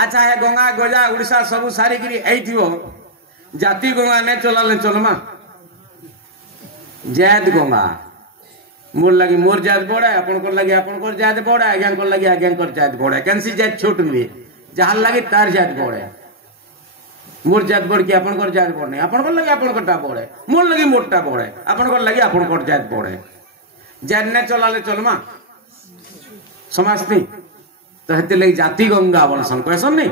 अच्छा है गंगा गजा उड़ीसा सब सारी गिरी आइथियो जाति गंगा नहीं चलाले चलमा जैद गंगा मोर लगी मोर जात बड़ा है अपन को लगी अपन को जात बड़ा है ज्ञान को लगी अज्ञान को जात बड़ा है कैंसी जात छोट में जहां लगी तार जात बड़ा है मोर जात बड़ के अपन को जात बड़ नहीं अपन को लगी अपन कोटा बड़ है मोर लगी मोटा बड़ है अपन को लगी अपन को जात बड़ है जात ने चलाले चलमा समाज नहीं तो हेते लगी जाति गंगा बोलसन क्वेश्चन नहीं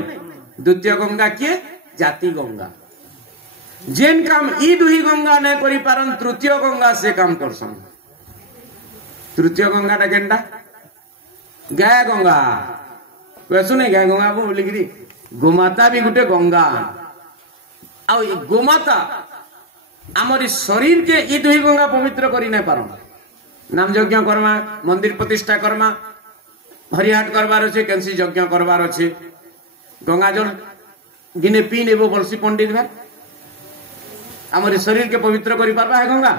द्वितीय गंगा के जाति गंगा जेन काम ई दुही गंगा ने करी पारन तृतीय गंगा से काम करसन तृतीय गंगा टा केनटा गाय गंगा क्वेश्चन नहीं गाय गंगा बोली गिरी गोमाता भी गुटे गंगा आ गोमाता आमरी शरीर के ई दुही गंगा पवित्र करी नहीं पारन नाम यज्ञ करमा मंदिर प्रतिष्ठा करमा हरिहाट करबार अच्छे कैंसी यज्ञ करबार अच्छे गंगाजल गिने पी नेबो बलसी पंडित भाई आमर शरीर के पवित्र करि पारबा है गंगा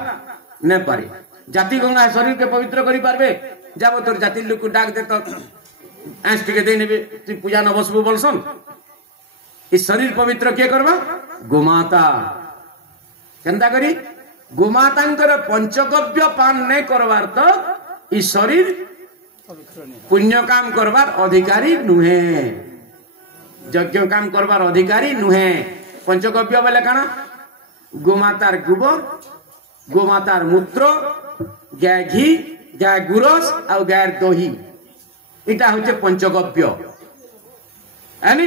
ने पारे जाति गंगा शरीर के पवित्र करि पारबे जाबो तोर जाति लोक को डाक दे तो आंस टिके दे नेबे तू पूजा न बसबो बोलसन इस शरीर पवित्र के करबा गोमाता केंदा करी गोमातांकर पंचगव्य पान नहीं करवार तो ई शरीर पुण्य काम करवार अधिकारी नुहे यज्ञ काम करवार अधिकारी नुहे पंचगव्य बोले काना गोमातार गोबर गोमातार मूत्र गाय घी गाय गुरस और गाय दही इटा होचे पंचगव्य यानी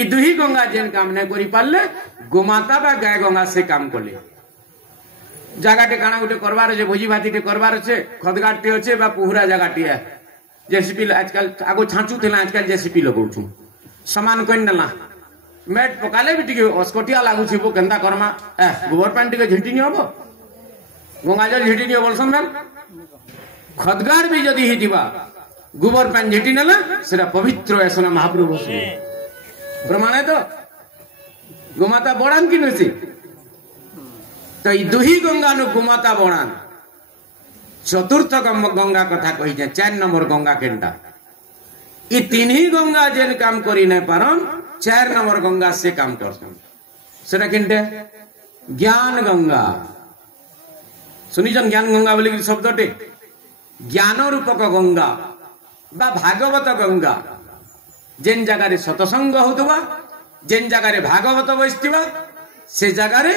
ई दुही गंगा जेन काम नहीं करि पारले गोमाता बा गाय गंगा से काम कले जगाटे काना गोटे करबार अच्छे भोजी भाती टे करबार अच्छे खदगाट टे अच्छे बा पुहरा जगाटी है जेसीपी आजकल आगो छांचू थे आजकल जेसीपी लगाऊ सामान कोई नला मेट पकाले भी टिके अस्कटिया लागू छे वो केंदा करमा गोबर पानी टिके झिंटी नहीं हबो गंगाजल झिंटी नहीं बोलसन बेल खदगाट भी जदी हिटिबा गोबर पानी झिंटी नला सेरा पवित्र ऐसना महाप्रभु प्रमाण है तो गोमाता बड़ान कि नसी तो ई दुही गंगा नु गोमाता बड़ान चतुर्थ गंगा कथा कही जाए 4 नंबर गंगा केंटा ई तीन ही गंगा जेन काम करी नहीं पारन 4 नंबर गंगा से काम करसन सेटा किनटे ज्ञान गंगा सुनिजन ज्ञान गंगा बोली शब्दटे ज्ञान रूपक गंगा बा भागवत गंगा जेन जगह रे सतसंग होतबा जेन जगह रे भागवत बसतिबा से जगह रे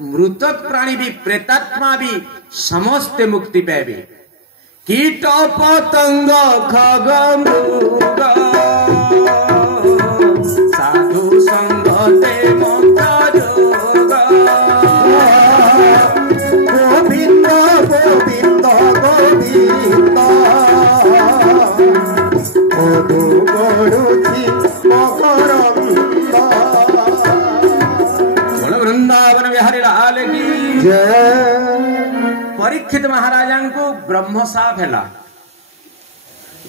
मृतक प्राणी भी प्रेतात्मा भी समस्त मुक्ति पाबे कीट पतंग खग मृग साधु संगते मोक्ष जोग गोविंद गोविंद गोविंद ओडु गडुची मकरंद वृंदावन बिहारी लाल की परीक्षित महाराजा को ब्रह्म साफ है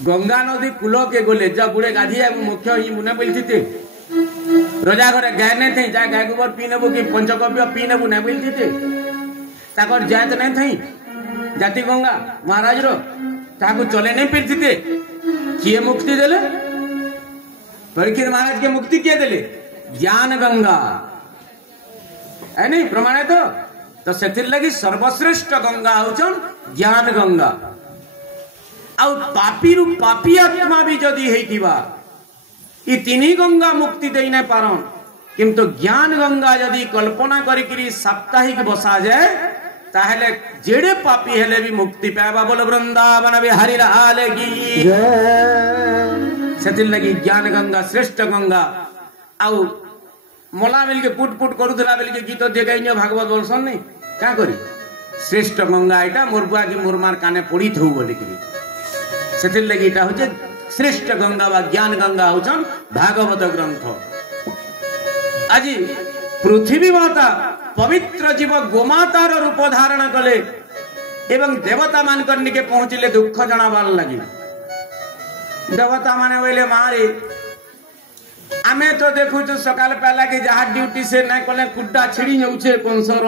गंगा नदी कूल के गोले जब बुढ़े गाधिया मुख्य ही मुने बोलती रजा घरे गाय नहीं थे जा गाय गोबर पी नेबू कि पंचगव्य पी नेबू नहीं बोलती ताकर जात नहीं थी जाति गंगा महाराज रो ताको चले नहीं पिरती किए मुक्ति देले परीक्षित महाराज के मुक्ति किए देले ज्ञान गंगा है नहीं प्रमाण है तो सेथिर लगी सर्वश्रेष्ठ गंगा होचन ज्ञान गंगा आउ पापी रु पापी आत्मा भी जदी हेतिबा ई तीन गंगा मुक्ति देई नै पारन किंतु ज्ञान गंगा जदी कल्पना करिकरी साप्ताहिक बसा जाए ताहले जेड़े पापी हेले भी मुक्ति पाबा बोल वृंदावन बिहारी लाल की सेथिर लगी ज्ञान गंगा श्रेष्ठ गंगा आउ मोला मिल के पुट पुट करूला बेल के गीत देखाई भागवत बोलसन नहीं क्या करी श्रेष्ठ गंगा एटा मोर बुआ की मोर मार काने पड़ी थू बोली करी सेथिर लगी एटा होचे श्रेष्ठ गंगा बा ज्ञान गंगा होचन भागवत ग्रंथ आज पृथ्वी माता पवित्र जीव गोमातार रूप धारण कले एवं देवता मान करने के पहुंचले दुख जनाबार लगी देवता माने बोले मारे आमे तो देखु सकाल पहला के जहाँ ड्यूटी से नहीं कले कुड्डा छिड़ी जाऊे कंसर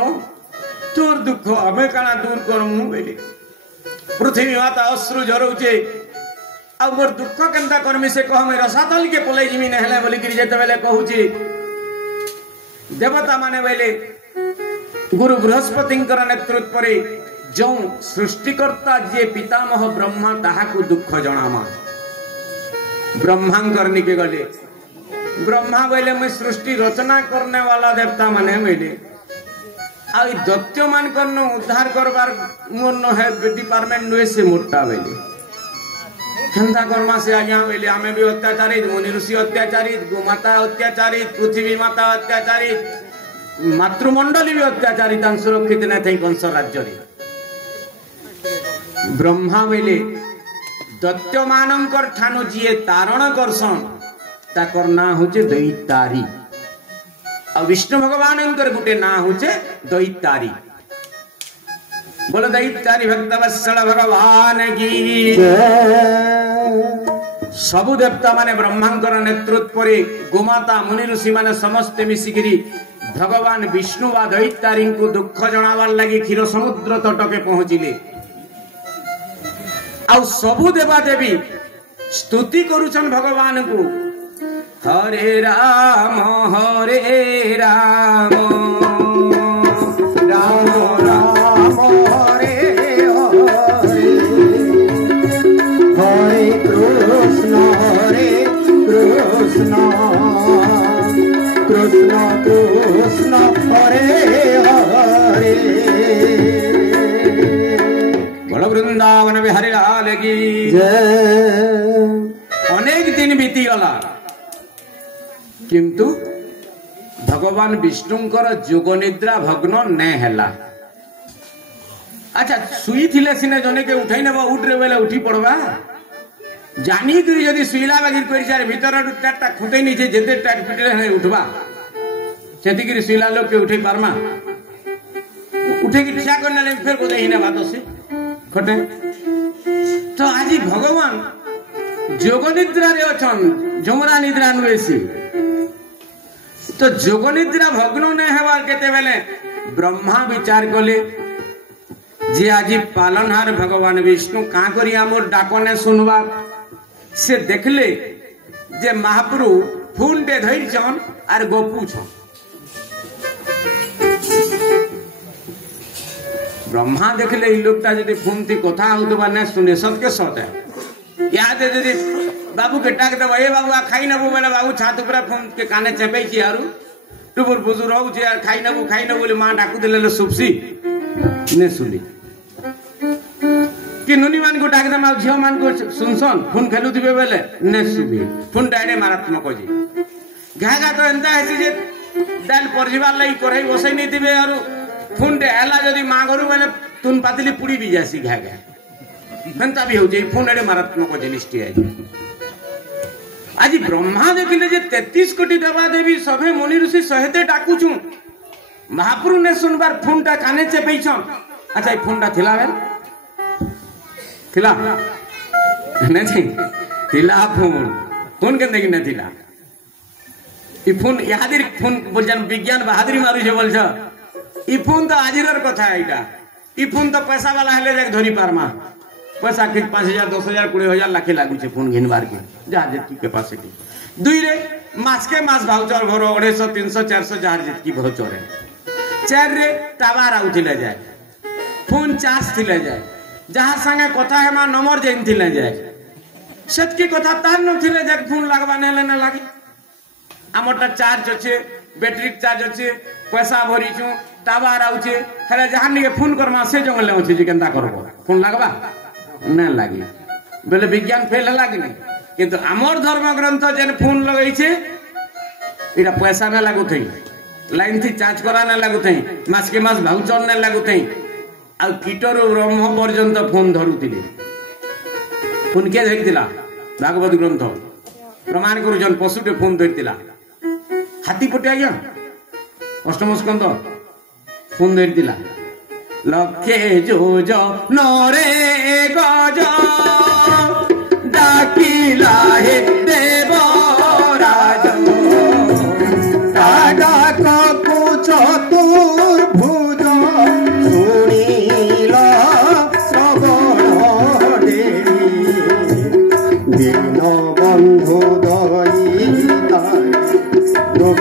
तोर दुख आमे काना दूर करमु बेले पृथ्वी माता अश्रु झरौचे आ मोर दुख केनता करमी से कह मैं रसातल के पलै जिमी नहले बोली गिरी जेते बेले कहूची देवता माने बेले गुरु बृहस्पति नेतृत्व रे जो सृष्टिकर्ता जे पितामह ब्रह्मा ताहाकु दुख जनामा ब्रह्मांकर निके गले ब्रह्मा बोले मैं सृष्टि रचना करने वाला देवता माने बोले आई दैत्य मान करनो उद्धार करबार मोर न है डिपार्टमेंट नुए से मोटा बोले खंदा कर्मा से आज्ञा बोले आमे भी अत्याचारित मुनि ऋषि अत्याचारित गोमाता अत्याचारित पृथ्वी माता अत्याचारित मातृमंडली भी अत्याचारित सुरक्षित न थे कंस राज्य रे ब्रह्मा बोले दैत्य मानकर ठानु जिए तारण करसन ताकर ना होचे दैतारी और विष्णु भगवान गोटे ना होचे दैतारी बोलो दैत्यारि भक्त वत्सल भगवान की सबु देवता माने ब्रह्मांकर नेतृत्व रे गोमाता मुनि ऋषि माने समस्त मिसिकिरी भगवान विष्णु वा दैत्यारी को दुख जनावार लगी क्षीर समुद्र तटके पहुंचिले आ सबु देवा देवी स्तुति करुछन भगवान को हरे राम राम राम हरे हरे हरे कृष्ण कृष्ण कृष्ण हरे हरे बड़ वृंदावन बिहारी लाल की अनेक दिन बीती गला किंतु भगवान विष्णुंकर जोग निद्रा भग्न ने हैला। अच्छा सुई थिले सिने जने के उठाई नेबा उठ रे बेले उठी पड़वा जानी करी यदि सुईला बागिर करी चार भीतर टाटा खुटै नि जे जेते टाट पिटले है उठवा सेति करी सुईला लोग के उठै पारमा उठे की ठिया करने ले फिर को देही ने बात से खटे तो आजी भगवान जोग निद्रा रे अछन जमरा निद्रा नुएसी तो जोग निद्रा भग्न ने हेवार केते बेले ब्रह्मा विचार कले जे आजी पालनहार भगवान विष्णु का करी हमर डाकने सुनवा से देखले जे महाप्रभु फूल दे धैर्छन आर गोपू छन ब्रह्मा देखले ई लोकटा जदि फोन थी कथा होतबा ने सुने सत के सत है याद है जदि बाबू के टाक दबा ए बाबू आ खाई नबो बेला बाबू छात ऊपर फोन के काने चेपै छी आरु टुबुर बुजुर हो जे खाई नबो बोले मां डाकू देले सुपसी ने सुली कि नुनी मान को डाक दमा झियो मान को सुनसन फोन खेलु दिबे बेले ने सुबी फोन डायरे मारात्मक जी घागा तो एंता है जे दाल परजिबार लाई करई बसै नै दिबे आरु फोन दे हला जदी मां गरु बेले तुन पातली पुड़ी भी जासी घागा एंता भी हो जे फोन एडे मारात्मक जिनिसटी है आज ब्रह्मा देखिले जे 33 कोटी देवा देवी सभे मुनि ऋषि सहित डाकुछु महाप्रभु ने सुनबार फोनटा काने चेपैछन अच्छा ई फोनटा थिला बेल थिला नहीं थिला फोन के देखि न थिला ई फोन यादिर फोन बोलजन विज्ञान बहादुरी मारू जे बोलछ ई फोन तो आजिरर कथा एटा ई फोन तो पैसा वाला हेले देख धरी पारमा पैसा के 5000 10000 20000 लाख लागू छे फोन घिनबार के जहां जेतकी कैपेसिटी दुई रे मास के मास भाउचर घर 250 300 400 जहां जेतकी भाउचर है चार रे टावर आउथिले जाय फोन चार्ज थिले जाय जहां संगे कथा हेमा नंबर जेन थिले जाय सेतकी कथा तार न थिले जाय फोन लागबा नेले न लागी हमरटा चार्ज अछि बैटरी चार्ज अछि पैसा भरी छु टावर आउछे हेले जहां निके फोन करमा से जंगल ले अछि जे केंता करबो फोन लागबा न लागी बेले विज्ञान फेल लागी नहीं किंतु आमर धर्म ग्रंथ जेन फोन लगई छे इरा पैसा न लागु थई लाइन थी चार्ज करा न लागु थई मास के मास भाउचर न लागु थई आ कीटर ब्रह्म पर्यंत फोन धरुतिले फोन के देखिला भागवत ग्रंथ प्रमाण करू जन पशुटे फोन धरतिला हाथी पटे आज्ञा अष्टम स्कंद फोन धरतिला लखे जोज नरे गज डाकिला हे देव राज डाक कुछ चतुर्भुज सुनीला श्रवण डेरी दीन बंधु दयिता दुख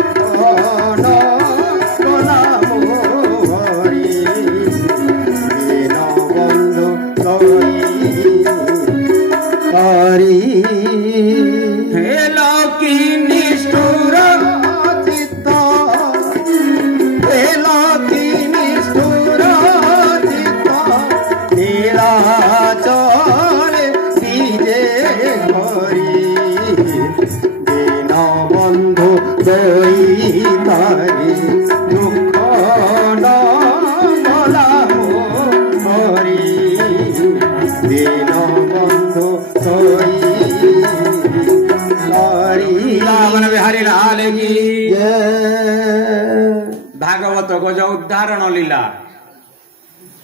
भागवत गज उदाहरण लीला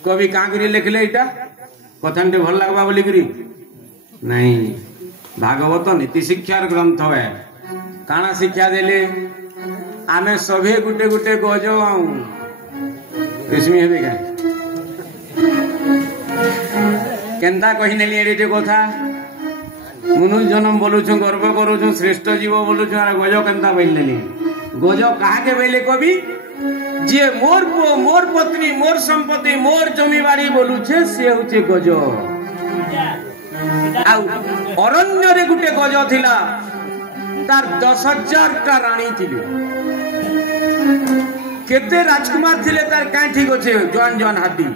कवि क्या करी लिखले इटा कथन भल लगवा बोली करी नहीं भागवत नीति शिक्षार ग्रंथ है काना शिक्षा देले आमे सभे गुटे गुटे गज रेशमी हेबे का केंता कही नेली एडे कथा मनुष्य जन्म बोलुछु गर्व करूछु श्रेष्ठ जीव बोलुछु आर गज केंता बैल नेली गज कहा के बैले कवि जे मोर पो मोर पत्नी मोर संपत्ति मोर जमी बाड़ी बोलुछे से होचे गज अरण्य रे गुटे गज थिला तार 10,000 टा रानी थिले केते राजकुमार थिले तार काई ठीक अच्छे जवान जवान हाथी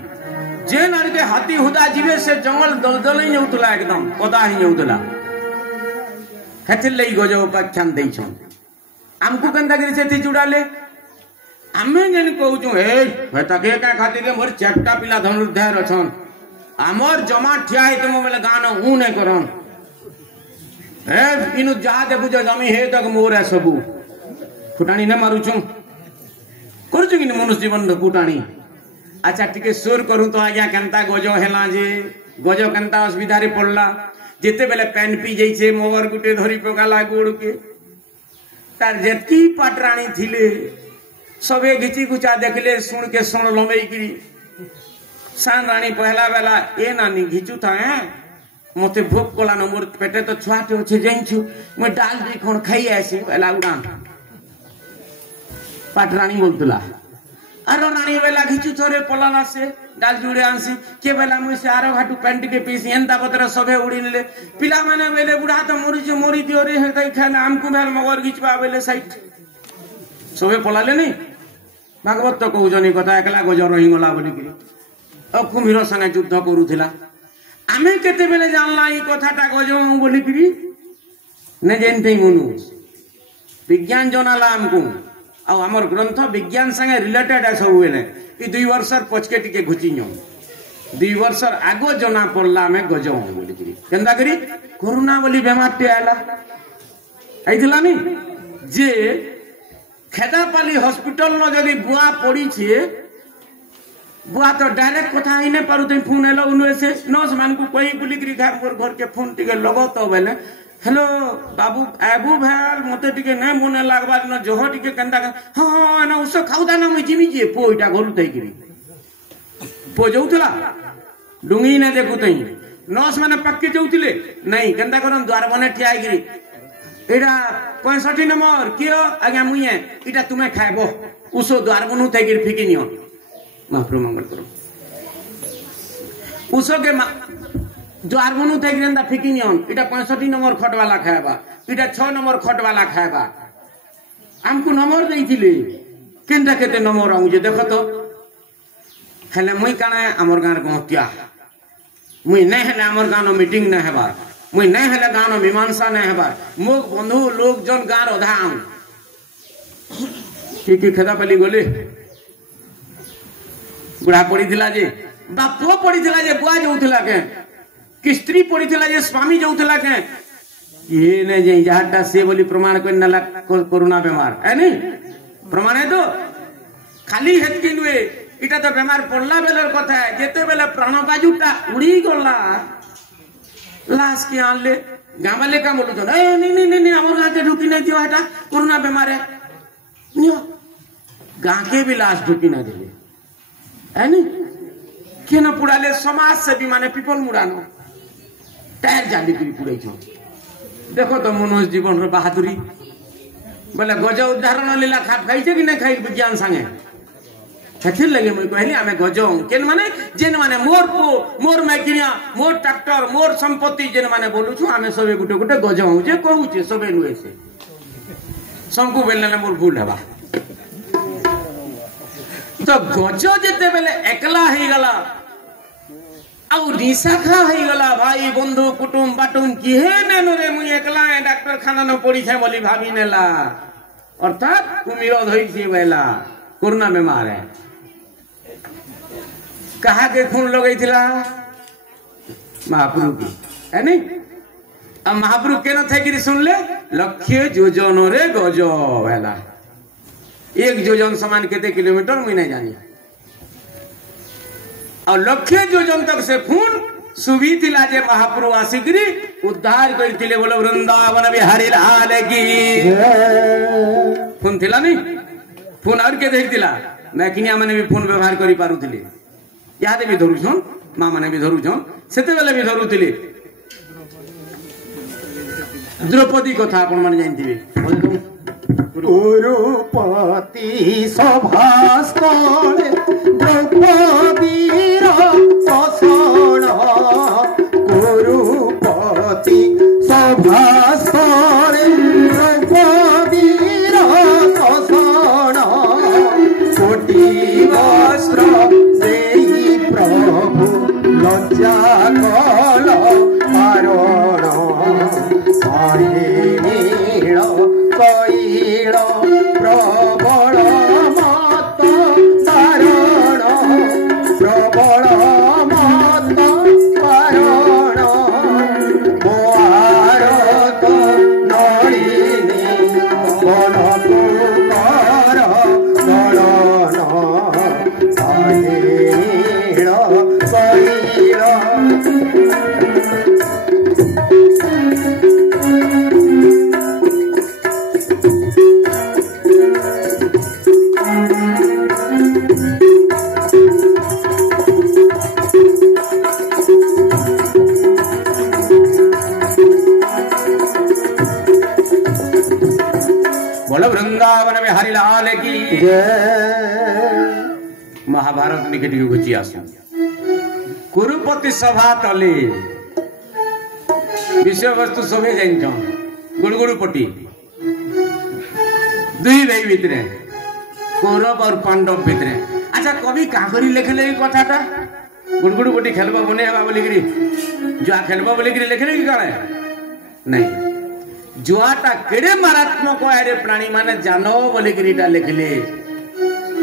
जे नारे हाथी हुदा जीवे से जंगल दलदल ही नेउतला एकदम पदा ही नेउतला हेथिर लई गज उपाख्यान दैछन हमको कंदा करी से जुड़ाले आमे जन कहूछु हे हेता के का खातिर मोर चेपटा पिला धनुर्धर अछन आमर जमा ठिया है तुम बेले गाना हूं नहीं करन ए इनु जा दे बुझ जमी हे तक मोर है सबु फुटाणी न मारू छु करछु कि मनुष्य जीवन रो फुटाणी अच्छा टिके सुर करू तो आज्ञा केनता गजो हेला जे गजो केनता असुविधा रे पड़ला जेते बेले पेन पी जइछे मोवर गुटे धरी पकाला गुड़ के तार जेतकी पाटराणी थिले सबे घिची गुचा देखले सुन के सुन लंबई गिरी सान रानी पहला बेला ए नानी घिचू था है मते भूख कोला न मोर पेटे तो छुआटे अच्छे जाइछु मैं डाल दे कोन खाई आसी पहला उड़ान पाटरानी बोलतला अरे रानी बेला घिचू थोरे पलाना से डाल जुड़े आंसी के बेला मुई से आरो घाटू पेंट के पीस एंता पत्र सबे उड़ी नेले पिला माने बेले बुढ़ा तो मोरी दियो रे हे खाना हमको भेल मगर घिचवा बेले साइड सबे पलाले नहीं भागवत तो कहउजनी कथा एकला गजर रही गला बोली कि अब कुम्भीर संगे युद्ध करूथिला आमे केते बेले जानला ई कथाटा गजो बोली कि ने जेनते मनु विज्ञान जनाला हमको आ हमर ग्रंथ विज्ञान संगे रिलेटेड है सब बेले ई 2 वर्षर पछके टिके घुचियो 2 वर्षर आगो जना पड़ला में गजो बोली कि केंदा करी कोरोना बोली बेमार टे आला आइथिला नी जे खेदापाली हॉस्पिटल न जदी बुआ पड़ी छे बुआ तो डायरेक्ट कथा ही नहीं पारू फोन हेलो उनसे से नर्स मान को कोई बुली करी घर के फोन टिके लगो तो बेले हेलो बाबू आबू भेल मते टिके नहीं मोने लागबा न जोह टिके कंदा हां ना उसो खाउदा ना मैं जिमी जे पोइटा घरु तई करी पो जाउतला डुंगी ने देखु तई नर्स माने पक्के जाउतिले नहीं कंदा करन द्वार बने ठियाई गिरी एडा 65 नंबर कियो आज्ञा मुइए इटा तुमे खाइबो उसो द्वार बनु तई गिरी फिकी नियो महाप्रभु मंगल करो उसो के द्वार बनु थे गिरंदा फिकी नियन इटा 65 नंबर खट वाला खाएबा इटा 6 नंबर खट वाला खाएबा हमको नंबर देइथिले केनटा केते नंबर आउ जे देखो तो हेले मुई काना हमर गार गतिया मुई नै हेले हमर गानो मीटिंग नै हेबा मुई नै हेले गानो मीमांसा नै हेबा मो बंधु लोग जन गार ओधाम की खेदापाली गले बुढ़ा पड़ी थिला जे बापो पड़ी थिला जे बुआ जाउथिला के कि स्त्री पड़ी थिला जे स्वामी जाउथिला के ये ने जे जाटा से बोली प्रमाण कोइ नला कोरोना बीमार है नहीं प्रमाण है तो खाली हेतकी नुए इटा तो बीमार पड़ला बेलर कथा है जेते बेले प्राण बाजुटा उड़ी गला लाश के आनले गां वाले का बोलु तो ए नहीं हमर गां के ढुकी नहीं दियो हटा कोरोना बीमार है नियो गां के भी लाश ढुकी ना दिले है नी केन पुड़ाले समाज सेवी माने पीपल मुड़ानो टायर जाली करी पुड़ाई छ देखो तो मनुष्य जीवन रो बहादुरी बोले गज उदाहरण लीला खाप खाई कि नहीं खाई विज्ञान संगे हेथिर लगे मुई कहली आमे गजो केन माने जेन माने मोर पो मोर मैकिनिया मोर ट्रैक्टर मोर संपत्ति जेन माने बोलु छु आमे सबे गुटे गुटे गजो जे कहू छे सबे नुए से संकु बेलने मोर भूल हेबा तो गज जेते बेले एकला ही गला आउ निशाखा ही गला भाई बंधु कुटुम बाटुम किहे नेनो रे मुई एकला डॉक्टर खाना न पड़ी छे बोली भाभी नेला अर्थात कुमिरो धई छी बेला कोरोना बीमार है कहा के खून लगई थिला महाप्रभु की है नहीं अब महाप्रभु केन थे कि सुन ले लक्ष्य योजन रे गज बेला 1 योजन समान केते किलोमीटर मुई नहीं जानी और लक्षे योजन तक से फून सुभी थिला जे महाप्रभु आसिकरी उद्धार करथिले बोलो वृंदावन बिहारी लाल की फून थिला नहीं फून और के देखथिला मैकिनिया माने भी फोन व्यवहार करि पारुथिले यादे भी धरु छन मां माने भी धरु छन सेते बेले भी धरुथिले द्रौपदी कथा आपण माने जानथिबे गुरुपति सभास्थले द्रौपदीर ससन गुरुपति सभास्थले द्रौपदीर ससन कोटि वस्त्र देहि प्रभु लज्जा कल मारण कईड़ प्रबल मत कारण प्रबल मत कारण भारत नलिनी मन पुकार गणन कईड़ वृंदावन में हरिलाल की महाभारत निकट गुची आसु कुरुपति सभा तले विषय वस्तु सभी जान गुड़गुड़पटी दुई भाई भितरे कौरव और पांडव भितरे अच्छा कवि काकरी लिखले कथाटा गुड़गुड़पटी खेलबा बनेबा बोलिकरी जुआ खेलबा बोलिकरी लिखले कि काले नहीं जुआटा केड़े मारात्मक आरे प्राणी माने जानो बोलिकरीटा लिखले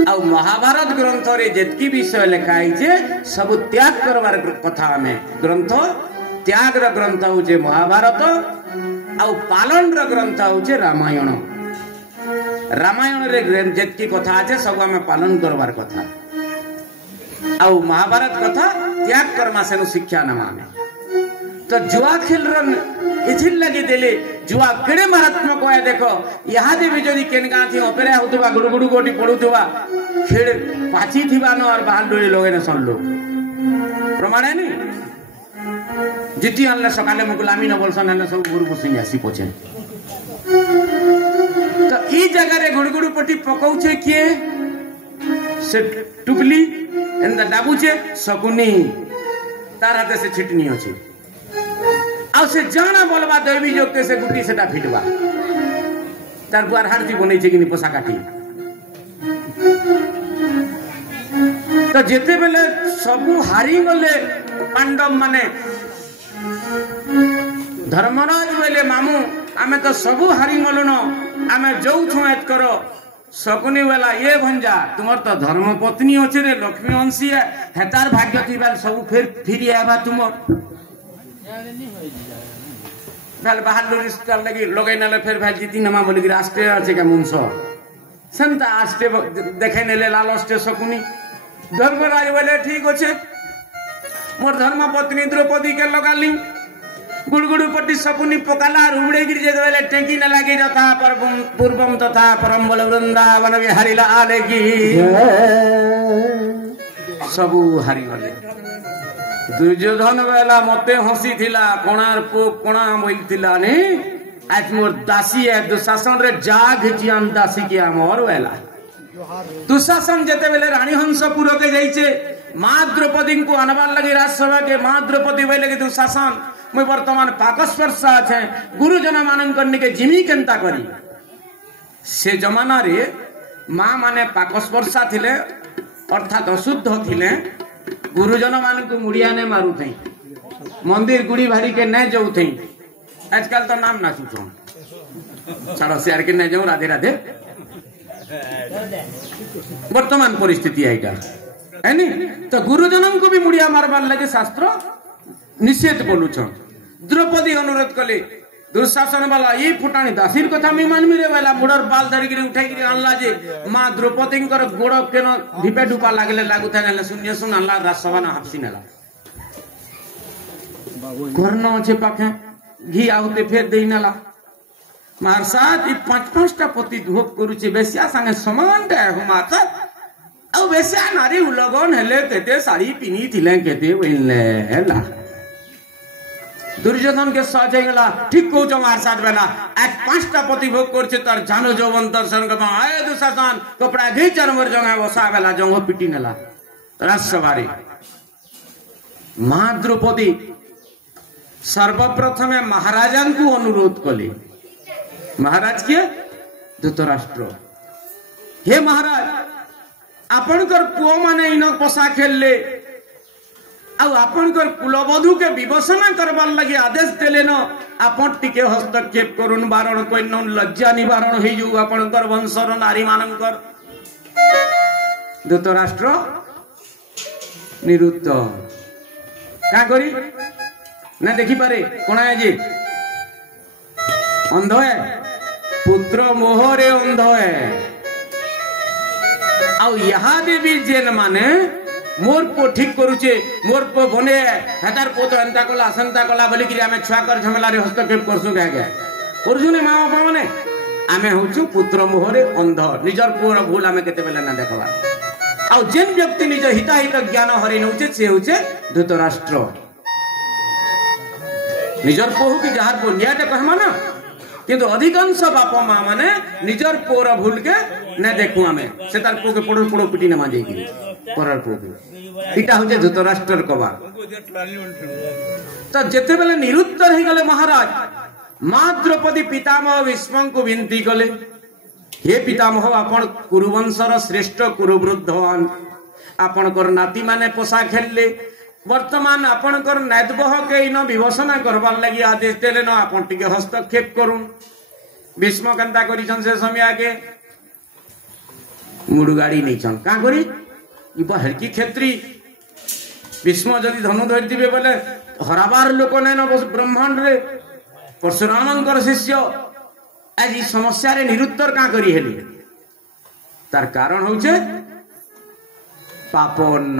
आ महाभारत ग्रंथ रे जेतकी विषय लिखाई छे सब त्याग करवार कथा में ग्रंथ त्याग र ग्रंथ होचे महाभारत आ पालन र ग्रंथ होचे रामायण रामायण रे जेतकी कथा आछे सब हमें पालन करवार कथा आ महाभारत कथा त्याग करमा सेनु शिक्षा न माने तो जुआ खेल रन इथिल लगे देले जुआ केड़े मारात्मक है देखो यहाँ दे भी जदी केन गांथी ऑपेरा होतबा गुडुगुडु गोटी पडुतबा खेड़ पाची थिबा न और बाहर डोले लोगे न सन लोग प्रमाण है नहीं जिति अनले सकाले मुगलामी न बोलसन न सब गुरु पुसिंग आसी पछे तो ई जगह रे गुडुगुडु पटी पकाउछे किए से टुकली एंदा डाबुछे सकुनी तार हाथे से छिटनी अछि आ से जाना बोलबा दैवी जोगते से गुटी सेटा फिटबा तार बुआर हारती बनै छै कि पोसा काटी तो जेते बेले सबु हारी गले पांडव माने धर्मराज बेले मामू आमे तो सबु हारी गलो न आमे जौ छुएत करो सकुनी वाला ये भंजा तुमर तो धर्म पत्नी अछि रे लक्ष्मी अंशी है हेतार भाग्य थिबा सब फिर आबा तुमर भेल बाहर लोरिस्टर लगी लगै नले फिर भेल जीती नमा बोली राष्ट्रीय আছে के मुंस संता आस्ते देखे नेले लालस्ते सकुनी धर्मराज बोले ठीक अछि मोर धर्म पत्नी द्रौपदी के लगाली गुड़गुड़ पट्टी सकुनी पकाला उड़े गिर जे बोले टेंकी न लागी रथा पर पूर्वम तथा परम बोल वृंदावन बिहारी लाल की सबु हारी गले दुर्योधन बेला मते हसी थिला कोणार पो कोणा बोलथिला ने आज मोर दासी है दुशासन रे जाग जियान दासी के मोर बेला दुशासन जेते बेले रानी हंसपुर के जाइछे मां द्रौपदी को अनबार लगी राजसभा के मां द्रौपदी बोले के दुशासन मैं वर्तमान पाकस्पर्श আছে गुरुजन मानन करने के जिमी केनता करी से जमाना रे मां माने पाकस्पर्शा थिले अर्थात अशुद्ध थिले गुरुजन मान को मुड़िया ने मारू थे मंदिर गुड़ी भाड़ी के न जाऊ थे आजकल तो नाम ना सूचो सारा शेयर के न जाऊ राधे राधे वर्तमान परिस्थिति आईटा है नी तो गुरुजनम को भी मुड़िया मारबार लगे शास्त्र निषेध बोलुछ द्रौपदी अनुरोध कले दुशासन वाला ये फुटाणी दासीर कथा मी मानमी रे वाला मुडर बाल धरिक उठाई आनला जे माँ द्रौपदी गोड़ केन ढिपे ढुपा लागले लागुता शून्य सुन आनला राजसभा हाफसी नेला कर्ण अच्छे पाखे घी आउते फेर दे नेला मार साथ 5-5टा पति धोप करूचे बेसिया संगे समान डे हुमाता औ बेसिया नारी उलगन हेले केते साड़ी पिनी थिले केते वेला दुर्योधन के सज गला ठीक कहूच मार साथ बेला एक 5टा पति भोग करछे तार जानो जौवन दर्शन के आए दुशासन कपड़ा घी चरमर जंगा बसा बेला जंग पिटी नेला राजसभारे मां द्रौपदी सर्वप्रथमे महाराजा को अनुरोध कले महाराज किए धृतराष्ट्र हे महाराज आपणकर पुओ माने इन पसा खेलले आपणकर कुलबधू के विवसना करबार लगी आदेश देले न आपण टिके हस्तक्षेप करुन बारण कइन लज्जा निवारण हे जो आपणकर वंशर नारी मानकर धृतराष्ट्र निरुत्त का करी ना देखी पारे कौन है जी अंध है पुत्र मोहरे अंध है आउ यहाँ भी जेन माने मोर पो ठीक करूचे मोर पो बने हेतार पो तो एंता कला असंता कला बोली कि आमे छुआ कर झमेला रे हस्तक्षेप करसु क्या क्या करसु ने माँ बापा माने आमे होचु पुत्र मोहरे अंध निजर पुओर भूल आमे केते बेला ना देखबा आउ जेन व्यक्ति निज हिताहित ज्ञान हरि नउचे से होचे धृतराष्ट्र निजर पोहू की जहार पो नियाटे कहमा ना किंतु अधिकांश बाप माँ माने निजर पोर भूल के न देखू आमे से तार पो के पड़ो पड़ो पिटी न माजे की परर पो के इटा होचे धृतराष्ट्र कबा तो जेते बेले निरुत्तर हे गले महाराज मां द्रौपदी पितामह भीष्म को विनती कले हे पितामह आपण कुरुवंशर श्रेष्ठ कुरुवृद्धवान आपण कर नाती माने पोसा खेलले वर्तमान आपणकर नैदबह के इन विवसना करबार लगी आदेश देले न आपण टिके हस्तक्षेप करूं भीष्म कंता करिछन से समय आगे मुडुगाड़ी नहीं छन का करी इबा हरकी क्षेत्री भीष्म जदि धनु धरतिबे बोले हराबार लोक नै न ब्रह्मांड रे परशुरामंकर शिष्य आज समस्या रे निरुत्तर का करी हेली तार कारण होचे पापन्न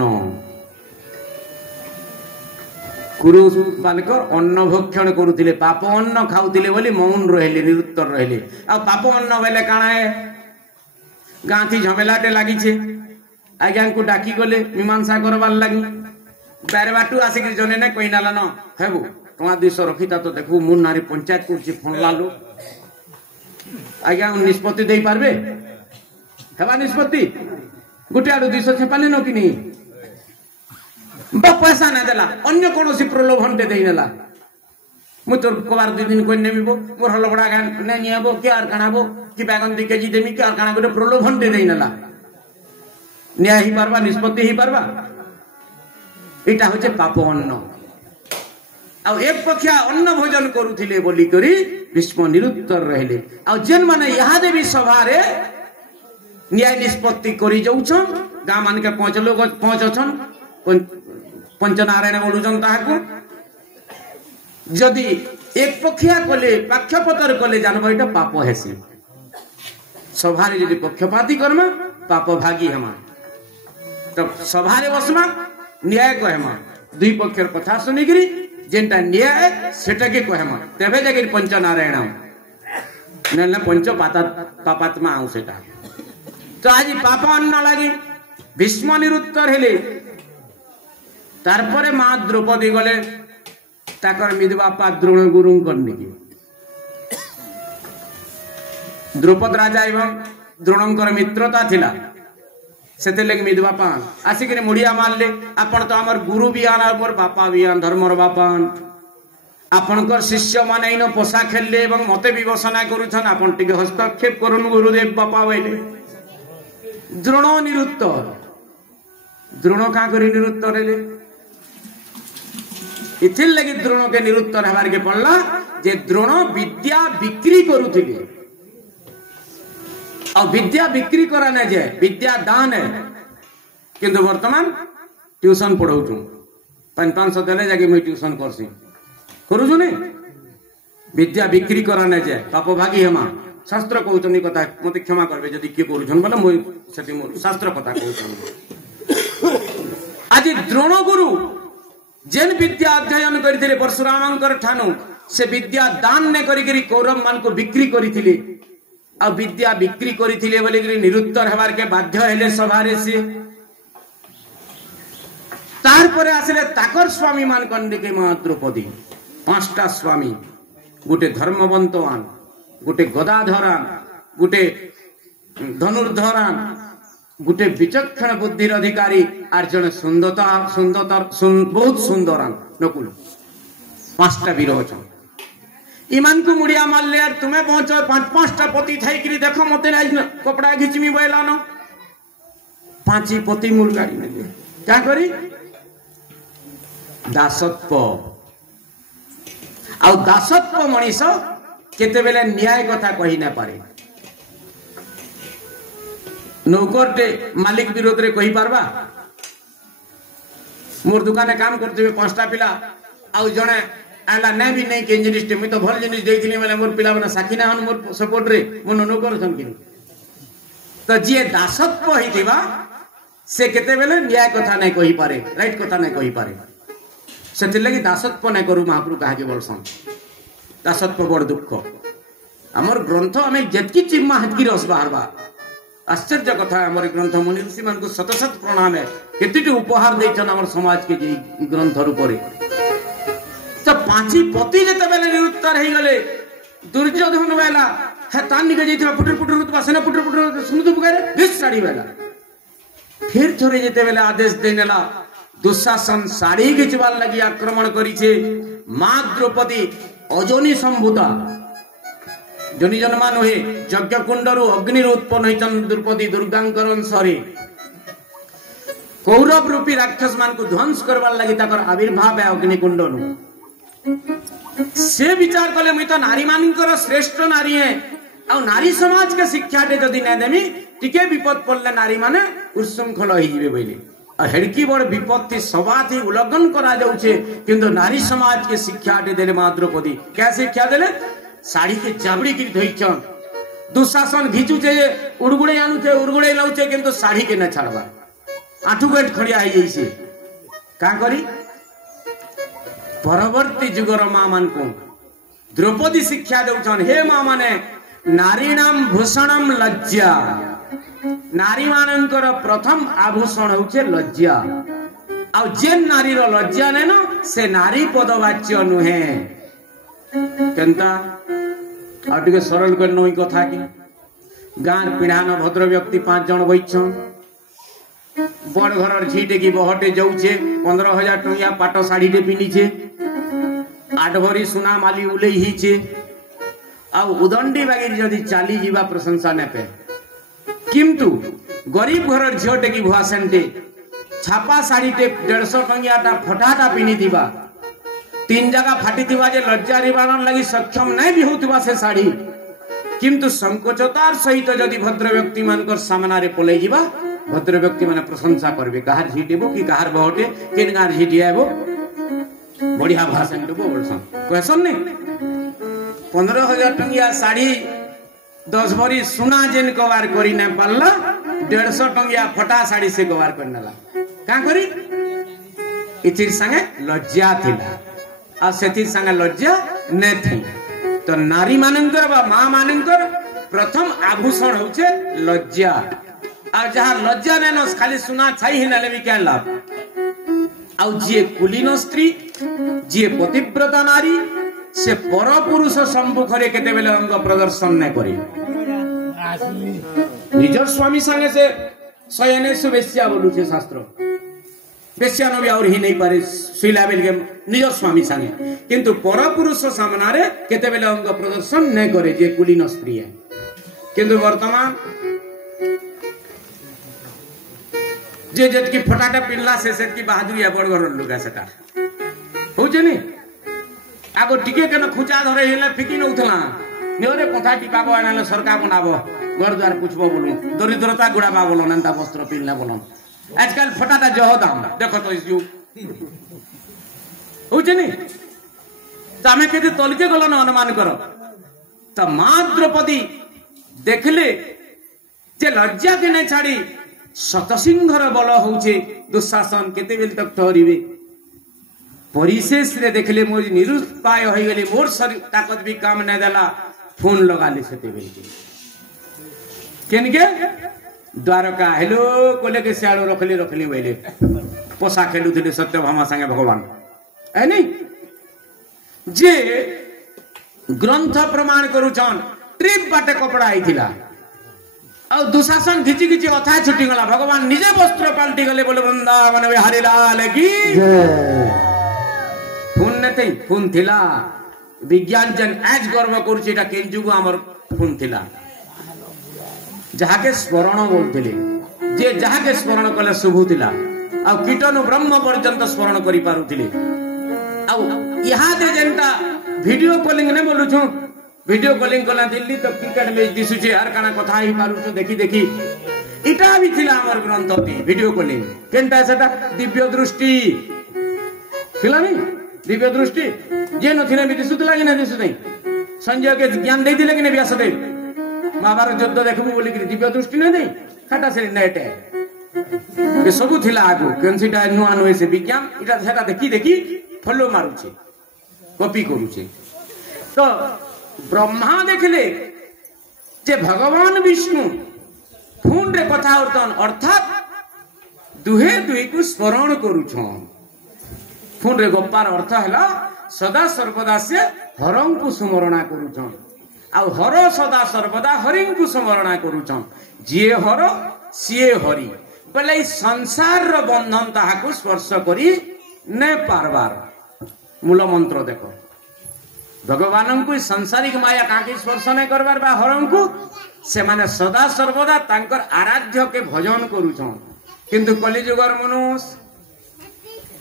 कुरु बालकर अन्न भक्षण करुले पाप अन्न खाऊले बोली मौन रहिले निरुत्तर रहिले आ पाप अन्न बेले काना है गांधी झमेलाटे लगी आज्ञा को डाकी गले मीमांसा करवार लगी बारे बाटू आसिक जने ना कही नाला न हेबू टका 200 रखीता तो देखू मुन नारी पंचायत कर फोन लालू आज्ञा निष्पत्ति दे पारबे हेबा निष्पत्ति गोटे आडू 200 छेपाले न कि नहीं बा पैसा ना देला अन्य कौन सी प्रलोभन दे देला मु तोर कबार 2 दिन कोइ नेबिबो मोर हलबडा नै नियाबो के आर कानाबो कि बैगन 2 केजी देमी के आर काना गोटे प्रलोभन दे देला न्याय ही पारबा निष्पत्ति ही पारबा इटा होचे पाप अन्न आ एक पक्षा अन्न भोजन करूथिले बोली करी भीष्म निरुत्तर रहले आ जेन माने यहा देवी सभा रे न्याय निष्पत्ति करी जाउछन गा मान के 5 लोग 5 अछन पंचनारायण बोलुचन ताहाकू जदि एक पक्षिया कले पक्षपतर कले जानबो एटा पाप हेसी सभा रे जदि पक्षपाती कर्मा पाप भागी हमा तो सभा रे बसमा न्याय कहमा दुई पक्षर कथा सुनिगिरी जेनटा न्याय सेटा के कहमा तबे जगे पंचनारायण नले पंच पापात्मा आउ सेटा तो आज पाप अन्न लागि भीष्म निरुत्तर हेले तारपरे मां द्रौपदी गले ताकर मिदबापा द्रोण गुरु करने की द्रौपद राजा एवं द्रोणंकर मित्रता थिला सेते लगे मिदबापा आसिक मुड़िया मारले आपण तो आमर गुरु भी आन मोर बापा भी आन धर्मर बापान आपणकर शिष्य माने इन पोसा खेलले एवं मते विवसना करूछन आपण टिके हस्तक्षेप करूनु गुरुदेव बापा बोले द्रोण निरुत्तर द्रोण का करी निरुत्तर हेले इथिल लगी द्रोण के निरुत्तर हमारे के पड़ला जे द्रोण विद्या बिक्री करुथिले और विद्या बिक्री करा ना जाए विद्या दान है किंतु वर्तमान ट्यूशन पढ़ाऊ 500 देले जाके मैं ट्यूशन करसी करू छु नहीं विद्या बिक्री करा न जाए पाप भागी हेमा शास्त्र कहते कथा मत क्षमा करबे जदि किए करूछन बोले मो सेति मो शास्त्र कथा कहछन आज द्रोण गुरु जेन विद्या अध्ययन करथिले परशुरामंकर ठानु से विद्या दान ने करी कौरव मान को बिक्री करथिले आ विद्या बिक्री करथिले बोले निरुत्तर हेबार के बाध्य हेले सभारे से तार परे आसिले ताकर स्वामी मान कंडे के मां द्रौपदी पांचटा स्वामी गोटे धर्मवंतवान गोटे गदाधरान गोटे धनुर्धरान गोटे विचक्षण बुद्धिर अधिकारी आर जने बहुत सुंदरान नकुल पांचटा वीर अछन इमान को मुड़िया मारले यार तुम्हें पहुंचो पांचटा पति थाई करी देखो मते कपड़ा घिचमी बैलानो पांची पति मूल गाड़ी ने क्या करी दासत्व आउ दासत्व मनीष केते बेले न्याय कथा कहि ना पारे नौकरटे मालिक विरोध रे कहि पारबा मोर दुकाने काम करते पांचटा पिला आउ जणे आला नै भी नै के जिनिस मैं तो भल जिनिस देइथिनी माने मोर पिला बना साखी ना हन मोर सपोर्ट रे मोर नौकर छन कि तो जे दासत्व हिथिबा से केते बेले न्याय कथा नै कहि पारे राइट कथा नै कहि पारे से लगी दासत्व नहीं करू महाप्रभु कहा बोलसन दासत्व बड़ दुख आमर ग्रंथ आम जितकी चिम्मा हेतकी रस बाहरबा आश्चर्य कथा आमर ग्रंथ मुनि ऋषि मान को शत शत प्रणाम है केतिटी उपहार देछन आमर समाज के ग्रंथ रूपरे तो पांची पति जेते बेले निरुत्तर हे गले दुर्योधन बेला है तानी के जेथिबा पुटर पुटर रुतबा सेना पुटर पुटर सुनुदु पुकारे दिस साड़ी बेला फिर थोड़े जेते बेले आदेश देनेला दुशासन साड़ी घिचवार लगी आक्रमण करी मां द्रौपदी अजनी संभूता जनी जन्मा नुहे यज्ञ कुंडरू अग्नि उत्पन्न होइतन द्रौपदी दुर्गांकर अंशरे कौरव रूपी राक्षस मान को ध्वंस करवार लगी ताकर आविर्भाव है अग्निकुंडनु से विचार कले मुई तो नारी मानकर श्रेष्ठ नारी है आ नारी समाज के शिक्षा दे जदी नै देमी टिके विपद पड़ले नारी माने उच्छृंखल होई जिवे बोले हेड़की बड़ विपत्ति सबाथी उल्लंघन करा जाउछे किंतु नारी समाज के शिक्षा दे देले मां द्रौपदी क्या शिक्षा देले साड़ी के जाबड़ी की धोइछन दुशासन घिचुचे उड़गुड़े आनुचे उड़गुड़े लाउचे किंतु साड़ी के न छाड़बा आठू गेट खड़िया हो जाइए का करी परवर्ती जुगर मां मान को द्रौपदी शिक्षा देउछन हे मां माने नारीणाम भूषणम लज्जा नारी मानकर प्रथम आभूषण होचे लज्जा आ जेन नारी रो लज्जा नै न से नारी पदवाच्य नुहे केनता आटिके सरल कर नई कथा की गार पिढ़ान भद्र व्यक्ति 5 जन बैठन बड़ घर झीटे की बहटे जाऊे 15,000 टंकिया पाट शाढ़ी पिंधीचे 8 भरी सुना माली उलई हिचे आ उदंडी बागिर जदि चली जीवा प्रशंसा नेपे किंतु गरीब घर झीटे की भुआसेंटे छापा शाढ़ीटे 150 टंकियाटा फटाटा पिंधि दिबा 3 जगह फाटी दिबा जे लज्जा निवारण लगी सक्षम नहीं भी होतिबा से शाढ़ी किंतु संकोचतार सहित जदि भद्र व्यक्ति मानकर सामना रे पलै जीवा भद्र व्यक्ति माने प्रशंसा करबे कहार झीटेबो कि कहार बहटे केन गार झीटियाबो बढ़िया भाषण देबो बोलसन कहसन ने 15,000 टंकिया साड़ी 10 भरी सुना जेन कवार करी न पाला 150 टंकिया फटा साड़ी से कवार करनला का करी इतिर संगे लज्जा थिला आ सेतिर संगे लज्जा न थी तो नारी मानकर बा मां मानकर प्रथम आभूषण होचे लज्जा आ जहां लज्जा ने न खाली सुना छाई हिनाले भी क्या लाभ आ जे कुलीन स्त्री जे पतिव्रता नारी से पर पुरुष सम्मुख रे केते बेले अंग प्रदर्शन नै करी निजर स्वामी संगे से शयने सुवेश्या बोलू छे शास्त्र बेश्या न भी और ही नहीं पारे सुइला बेल के निजर स्वामी संगे किंतु पर पुरुष सामना रे केते बेले अंग प्रदर्शन नै करे जे कुलीन स्त्री है किंतु वर्तमान जे जत की फटाटा पिल्ला से सेत की बहादुरी बड़ घर लुगा सेटा होजे नि आगो टिके केन खुचा धरे हेले फिकी न उठला नेरे कथा टिपाबो आनले सरकार बनाबो घर द्वार पुछबो बोलू दरिद्रता गुड़ाबा बोलो नंता वस्त्र पिल्ला बोलो आजकल फटाटा जह दाम देखो तो इस होजे नि तो आम के तलके गलन अनुमान कर तो मां द्रौपदी देखले जे लज्जा के नहीं छाड़ी शतसिंहर बल होचे दुशासन केते बेल तक ठहरिबे परिशेष रे देखले मोर निरुपाय हो गली मोर शरीर ताकत भी काम नहीं देला फोन लगाले सेते बेल केनके द्वारका हेलो कोले के सियालो रखली बैले पोसा खेलुथिले सत्यभामा संगे भगवान है नहीं जे ग्रंथ प्रमाण करूछन ट्रिप बाटे कपड़ा आइथिला और दुशासन घिची घिची अथा छुटी गला भगवान निजे वस्त्र पाल्टी गले बोले वृंदावन बिहारी लाल की फोन नथि फोन थिला विज्ञान जन आज गर्व करूछि एटा केंजुगु हमर फोन थिला जहाके स्मरण बोलथिले जे जहाके स्मरण कले शुभुथिला आ कीटनु ब्रह्म पर्यंत स्मरण करि पारुथिले आ यहा दे जनता वीडियो कॉलिंग ने बोलु छु वीडियो कॉलिंग कला दिल्ली तो क्रिकेट मैच दिसुचे यार काना कथा ही पारु देखी देखी इटा भी थिला हमर ग्रंथती वीडियो कॉलिंग केनता सेटा दिव्य दृष्टि थिला नहीं दिव्य दृष्टि जे नथिने भी दिसुतला कि ना दिसु नहीं संजय के ज्ञान दे दिले कि नहीं व्यासदेव महाभारत युद्ध देखबु बोली कि दिव्य दृष्टि नहीं दे खाटा से नेट है ये सब थिला आगु केनसिटा नुआ नुए से विज्ञान इटा सेटा देखी देखी फॉलो मारुचे कॉपी करूचे तो ब्रह्मा देखले जे भगवान विष्णु फोन रे कथा होतन अर्थात दुहे दुई को स्मरण करूछन फोन रे गप्पार अर्थ हैला सदा सर्वदा से हरं को स्मरणा करूछन आ हर सदा सर्वदा हरिं को स्मरणा करूछन जे हर सिए हरि बोले संसार रो बंधन ताहा को स्पर्श करी ने पारबार मूल मंत्र देखो भगवान को सांसारिक माया काकी स्पर्श नहीं करबार बा हरं को से माने सदा सर्वदा तांकर आराध्य के भजन करूछन किंतु कलिजुगर मनुष्य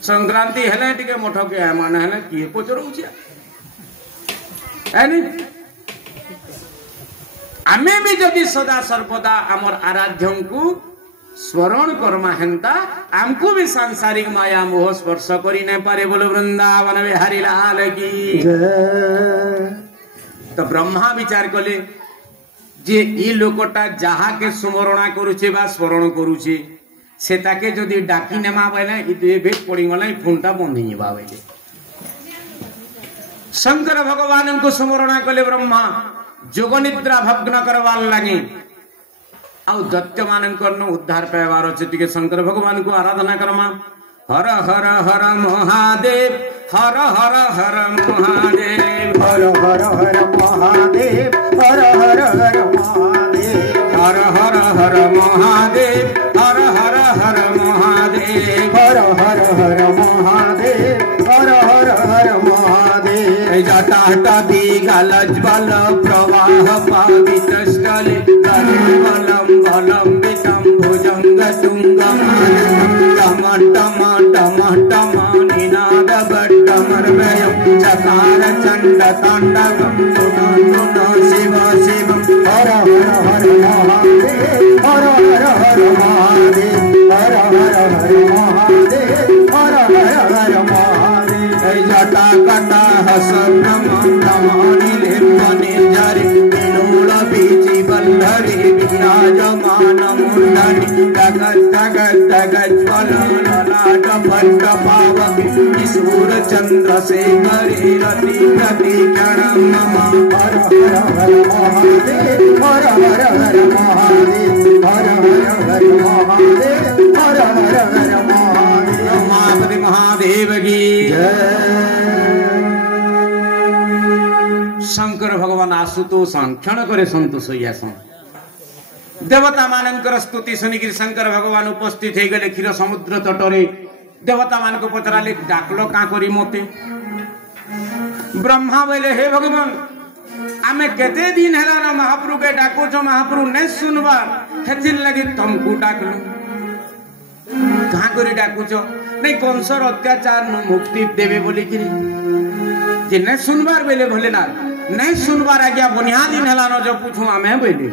संक्रांति हेले टिके मठ के माने हेले की पचरउछि एनी आमे भी जदि सदा सर्वदा हमर आराध्यं को स्मरण कर्मा हेंता हमको भी सांसारिक माया मोह स्पर्श करी नहीं पारे बोलो वृंदावन बिहारी लाल की तो ब्रह्मा विचार कले जे ई लोकटा जहा के स्मरणा करूछे बा स्मरण करूछे से ताके जदि डाकी नेमा बले ई दुए भेट पड़ी गला फोनटा बंद ही बाबे शंकर भगवान को स्मरणा कले ब्रह्मा जोग निद्रा भग्न करवाल लागे आउ दैत्य मान उद्धार पाइबार अच्छे टिके शंकर भगवान को आराधना करमा हर हर हर महादेव हर हर हर महादेव हर हर हर महादेव हर हर हर महादेव हर हर हर महादेव हर हर हर महादेव हर हर हर महादेव हर हर हर महादेव जटाटा दिगलज बल प्रवाह पावित स्थले बलम बलम्बितं भुजंग तुंगम टम टम टम निनाद बट्टमर्वयं चकार चंड तांडवं नुन शिव शिव हर हर हर महादेव हर हर हर महादेव हर हर हर महादेव हर हर हर महादेव जटा कटा हसनम नमानि लिम्बनि जरि विलोल बीजी बल्लरि विराजमान मुंडनि जगत जगत जगत ज्वललाट भट्ट पावक सूर चंद्र शेखरि रति प्रतिकरणं मम हर हर हर महादेव हर हर हर महादेव हर हर हर महादेव हर हर हर महादेव रमापति महादेव की शंकर भगवान आशुतोष क्षण करे संतोष होइयासन देवता मानकर स्तुति सुनिक शंकर भगवान उपस्थित हो गले क्षीर समुद्र तटरे देवता मान को पचराले डाकलो का करी मते ब्रह्मा बोले हे भगवान आमे केते दिन हैला ना महाप्रभु के डाको छ महाप्रभु ने सुनबा हेथिन लगी तुमको डाकलो कहां करी डाकू छ नहीं कंसर अत्याचार न मुक्ति देवे बोली कि जे ने सुनबार बेले भोलेनाथ नहीं सुनबार आज्ञा बुनियादी नेला न जो पूछू आमे बोली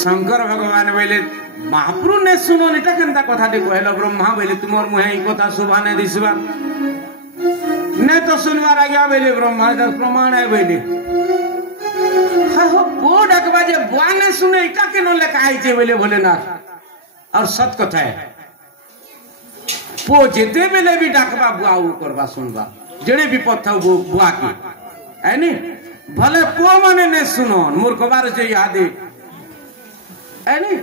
शंकर भगवान बोले महाप्रभु ने सुनो निटा केनता कथा दे कहलो ब्रह्मा बोले तुमर मुहे ई कथा शोभा ने दिसबा नहीं तो सुनवार आज्ञा बेले ब्रह्मा दस प्रमाण है बेले हाँ वो डकवा जे बुआ ने सुने इका के नो लेखा आई चे बेले भोलेनाथ और सत कथा है पो जेते बेले भी डकवा बुआ उ करवा सुनवा जेड़े विपद था वो बुआ की है नी भले पो माने ने सुनो मूर्ख बार से याद है नी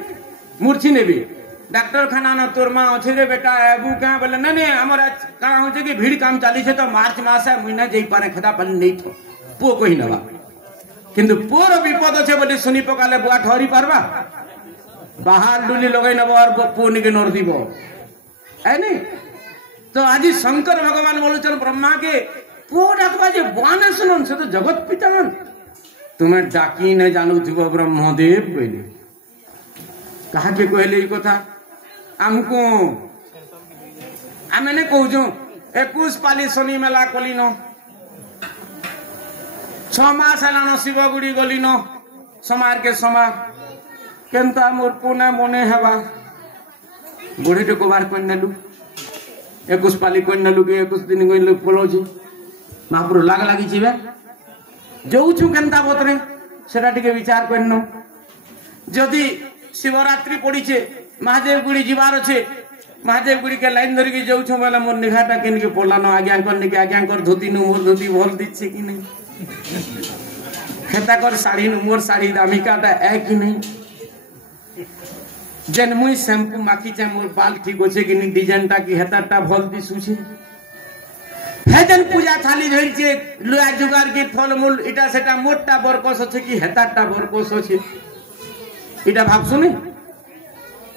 मूर्छी ने भी डॉक्टर खाना ना तोर मां अच्छे रे बेटा अबू क्या बोले नहीं हमारा कहा हो कि भीड़ काम चाली से तो मार्च मास है महीना जाई पारे खदा पल नहीं थो पो कोई नवा किंतु पोर विपद अच्छे बोली सुनी पकाले बुआ ठहरी पारबा बाहर डुली लगाई नब और पुनी के नोर दीब है नी तो आज शंकर भगवान बोलुचन ब्रह्मा के पो डाकबा जे बुआ ने सुनन से तो जगत पिता तुम्हें डाकी ने जानू थी ब्रह्मदेव बोली कहा के कहले ई कथा हमको आमे ने कहूँ 21 पाली शनि मेला कलिन 6 मास हेलान शिवगुड़ी गलिन समार के समार केनता मोर पुणे मने हेबा बुढ़ी टे कोबार कोन नेलु 21 पाली कोन नेलु के 21 दिन कोन पलोजी महापुर लाग लागी छिबे जोउ छु केनता बतरे सेटा टिके विचार करनो जदी शिवरात्रि पड़ी छे महादेव गुड़ी जीवार अच्छे महादेव गुड़ी के लाइन धरिकी जाऊ छो बोला मोर निघाटा किन के पड़ला न आज्ञा करने के आज्ञा कर धोती नु मोर धोती भल दिछे कि नहीं खेता कर साड़ी नु मोर साड़ी दामिकाटा है कि नहीं जेन मुई शैम्पू माखी चे मोर बाल ठीक होछे कि नहीं डिजाइनटा की हेताटा भल दिसु छे हे जन पूजा थाली धरि छे लोया जुगार के फल मूल इटा सेटा मोटा बरकस छे कि हेताटा बरकस छे इटा भाव सुने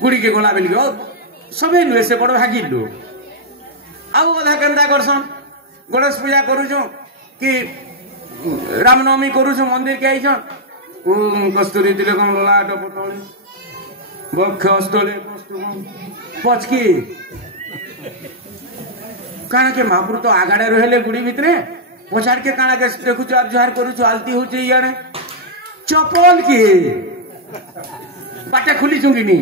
गुड़ी के गोला बेली गो सबे नुए से बड़ भागी लो आउ कथा केनता करसन गणेश पूजा करूछु कि रामनवमी करूछु मंदिर के आइछन कस्तूरी तिलकम ललाट पटोली बक्ष अस्तले कस्तुम पचकी काना के महापुर तो आगाड़े रहले गुड़ी भितरे पछाड़ के काना के देखुछु आज जुहार करूछु आलती होछि इयाने चपल की बाटे खुली चुंगी नी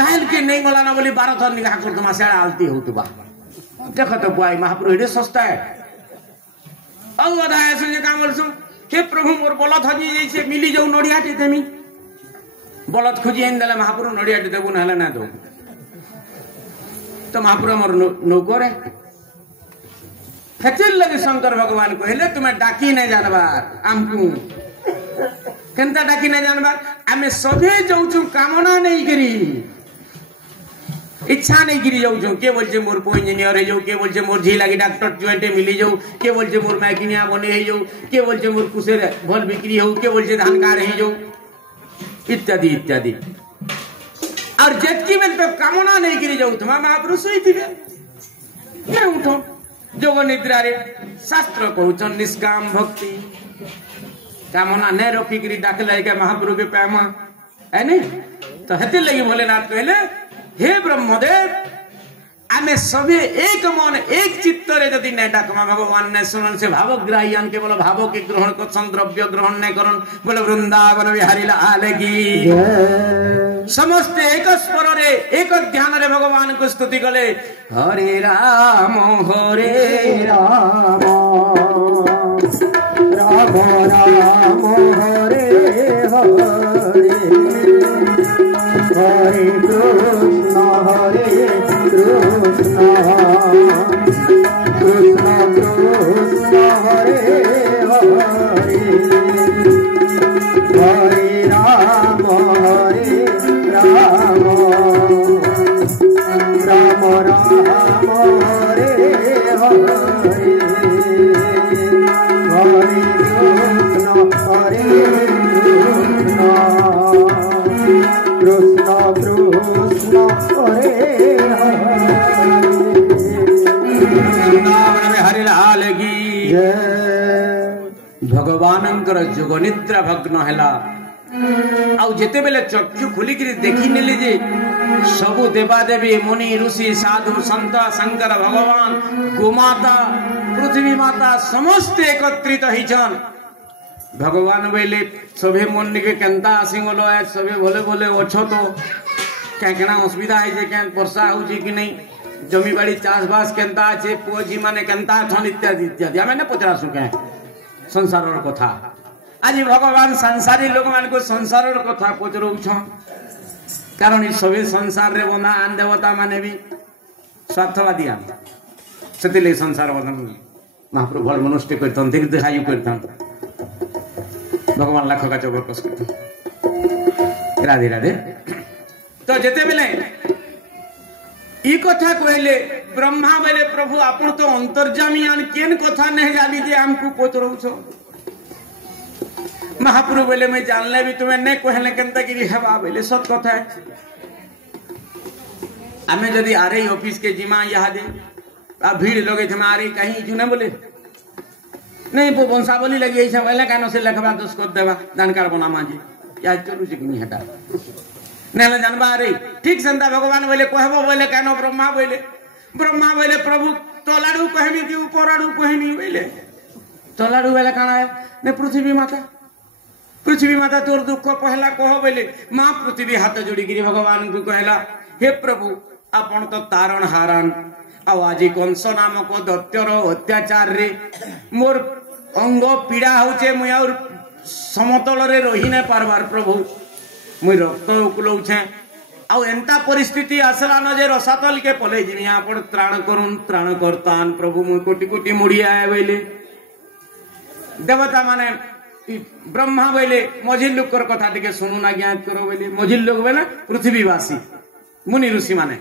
बहल के नहीं गला ना बोली 12 थर निगाह कर तुम से आलती हो तुबा देखो तो बुआई महापुर एडे सस्ता है औ अधा ऐसे जे काम बोलसु हे प्रभु मोर बलत हजी जैसे मिली जाऊ नडिया टे देमी बलत खोजी एन देले महापुर नडिया टे देबु नहले ना दो तो महापुर मोर नो करे फेचिल लगे शंकर भगवान कहले तुम्हें डाकी नहीं जानबार आमकू केनता डाकी नहीं जानबार आमे सभे जाऊँ कामना नहीं करी इच्छा नहीं करी जाऊँ के बोल मोर पो इंजीनियर हो जाऊ के बोल मोर झी लगी डॉक्टर ज्वाइंटे मिली जाऊ के बोल मोर मैकिनिया बने हो जाऊ के बोल मोर कुशेर भल बिक्री हो के बोल धानकार हो जाऊ इत्यादि इत्यादि और जेतकी बेल तो कामना नहीं करी जाऊ तुम महापुरुष होइथिबे उठो जोग निद्रा रे शास्त्र कहउछन निष्काम भक्ति कामना नहीं रखिकी डाकले के महाप्रभु के पैमा है नहीं तो हेते लगी भोलेनाथ कहले हे ब्रह्मदेव आमे सभी एक मन एक चित्तरे यदि नहीं डाकमा भगवान ने सुनन से भावग्राह्यान के बोलो भाव के ग्रहण करछन द्रव्य ग्रहण नहीं करन बोलो वृंदावन बिहारी लाल की समस्त एक स्वर रे एक ध्यान रे भगवान को स्तुति कले हरे राम हरे राम राम राम हरे हरे हरे कृष्ण कृष्ण कृष्ण हरे हरे हरे राम राम राम हरे हरे हरे कृष्ण कृष्ण हरे हरे लाल की भगवानंकर जुग निद्रा भग्न हैला आउ जेते बेले चक्षु खुली करी देखि नेले जे सबु देवादेवी मुनि ऋषि साधु संत शंकर भगवान गोमाता पृथ्वी माता समस्त एकत्रित हिचन भगवान बेले सभे मन के केनता आसिंगलो सभे बोले बोले अच्छो तो क्या असुविधा है जे क्या वर्षा हो कि नहीं जमी बाड़ी चाषबास केंता अच्छे पुओ झी माने केंता अछन इत्यादि इत्यादि आम ना पचरा सुखे संसार कथा आज भगवान संसारी लोक मान को संसार कथा पचरौछ कारण सभी संसार रे बंधा आन देवता माने भी स्वार्थवादी आम से संसार बंधन महाप्रभु भल मनुष्य करतन दीर्घायु करतन भगवान लाख का चौबर कस करतन राधे राधे तो जेते बेले ई कथा कहले ब्रह्मा बेले प्रभु आपण तो अंतर्जामी आन केन कथा नहीं जानी जे हमको पचरौछ महाप्रभु बोले मैं जानले भी तुम्हें नहीं कहले केनता गिरी हेबा बोले सत कथा है आमे जदी आरे ऑफिस के जिमा यहा दे आ भीड़ लगे थे मारे कहीं जुने बोले नहीं वो वंशावली लगी ऐसे बोले कानो से लखबा दोष कर देबा जानकार बना माजी या चलू जी नहीं हटा नेले जानबा रे ठीक संता भगवान बोले कहबो बोले कानो ब्रह्मा बोले प्रभु तलाडू कहमी कि ऊपराडू कहमी बोले तलाडू बोले काना है ने पृथ्वी माता तोर दुख पहला कह बोले मां पृथ्वी हाथ जोड़ी गिरी भगवान को कहला हे प्रभु आपण तो तारण हारण आज कंस नामक दैत्यर अत्याचार रे मोर अंग पीड़ा होचे मुई और समतल रे रही न पारबार प्रभु मुई रक्त उकुलौछे आउ एंता परिस्थिति आसला न जे रसातल के पले जिनी आपण त्राण करुन त्राण करतान प्रभु मुई कोटि कोटि मुड़िया है बोले देवता माने ब्रह्मा बोले मझिल लोक कथा टिके सुनु ना ज्ञात करो बोले मझिल लोक बोले पृथ्वीवासी मुनि ऋषि माने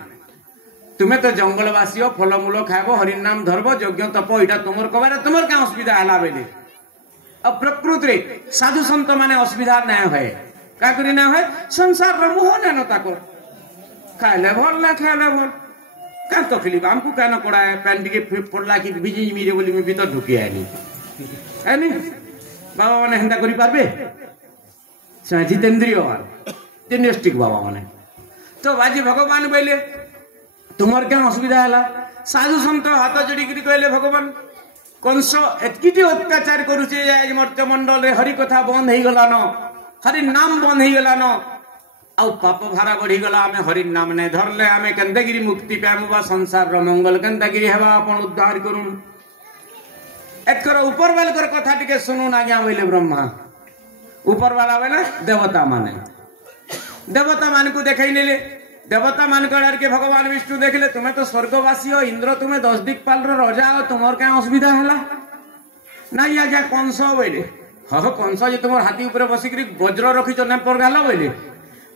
तुम्हें तो जंगलवासी हो फलमूल खाइब हरिन नाम धरब यज्ञ तप इटा तुमर कबार तुमर क्या असुविधा है बोले अब प्रकृति रे साधु संत माने असुविधा नहीं है क्या करी ना है संसार रो मोह न ताको खाइले भल ना खाइले भल क्या तकलीफ हमको क्या न पड़ा है पैन टिके पड़ला कि बिजी मिरे बोली मैं भीतर ढुकी आनी है नी बाबा माने हेंदा करी पारबे जितेंद्रिय जिम्नेस्टिक बाबा माने तो बाजी भगवान बोले तुमर क्या असुविधा है साधु संत हाथ जोड़ी कहले भगवान कंस एतकी अत्याचार करुचे आज मर्त्य मंडल रे हरि कथा बंद हो गलान हरि नाम बंद हो गलान आ पाप भारा बढ़ी गला आमे हरि नाम ने धरले आमे केंदागिरी मुक्ति पाइमु बा संसार रो मंगल केंदागिरी हेबा आपण उद्धार करूं एकर ऊपर वाल कर कथा टिके सुनु ना गया बोले ब्रह्मा ऊपर वाला बोले देवता मान को देखै नेले देवता मान के भगवान विष्णु देखले तुम्हें तो स्वर्गवासी हो इंद्र तुम्हें 10 दिक्पाल राजा हो तुमर क्या असुविधा है ना या कंस बोले हाँ कंस जे तुम हाथी ऊपर बसिक वज्र रखी नेपर गाल बोले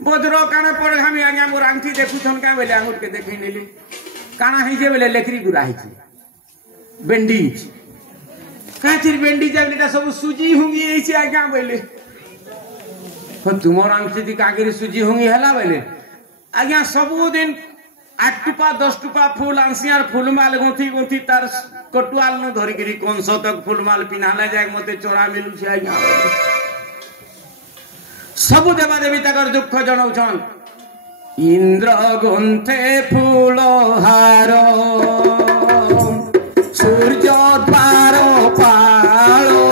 वज्र काने पड़े हम आज्ञा मोर आंखी देखुन क्या बोले आंगुर के देख नेली काना है बोले लेखरी गुरा है बेंडीज कहीं बेंडीज सब सुजी हुंगी आज्ञा बोले तुमर आंखी कागिरी सुजी हुंगी है बोले आज्ञा सबुदिन 8 टुपा 10 टुपा फूल आंसियार फूलमाल गुंथी गुंथी तार कटुआल न धरिकी कंस तक फूलमाल पिन्हाला जाए मते चोरा मिलुछि आज्ञा सब देवा देवी तकर दुख जनाउछन इंद्र गुंथे फूल हार सूर्य द्वार पालो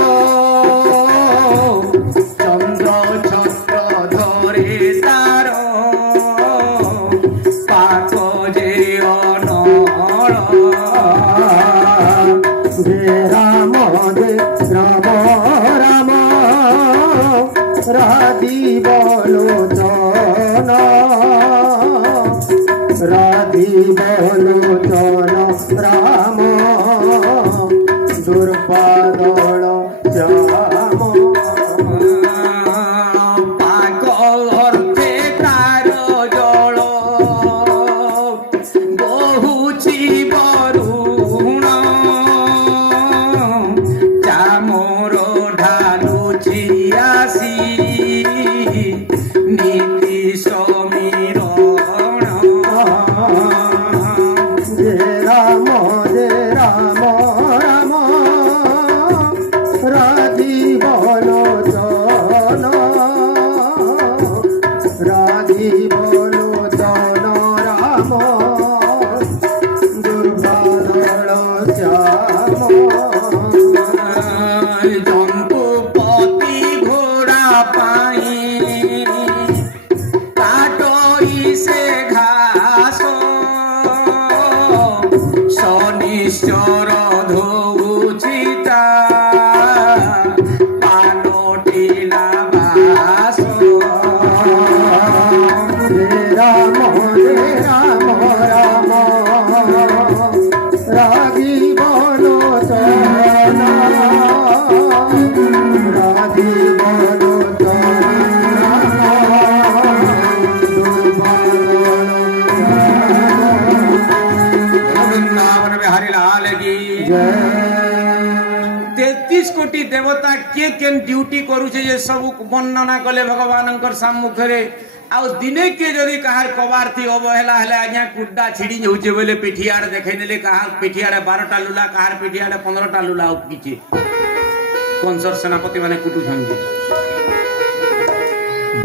चंद्र छत्र धरे तार राधी बोलो चलो राम दुर्पादल जाम নিশ্চর ধৌচিতা পালটিলা বাস রাম রাম রাম রাগি বলো রাগি বলো वृंदावन बिहारी लाल की 33 कोटी देवता किए केन ड्यूटी करूचे जे सब वर्णना कले भगवान सम्मुख रे आउ दिने के जदि कहार कबार थी अवहेला हेले आज्ञा कुड्डा छिड़ी होचे बोले पिठियाड़ देखै नेले कहार पिठियाड़े 12टा लुला कहार पिठियाड़े 15टा लुला उठीचे कंसर सेनापति माने कुटु छंजे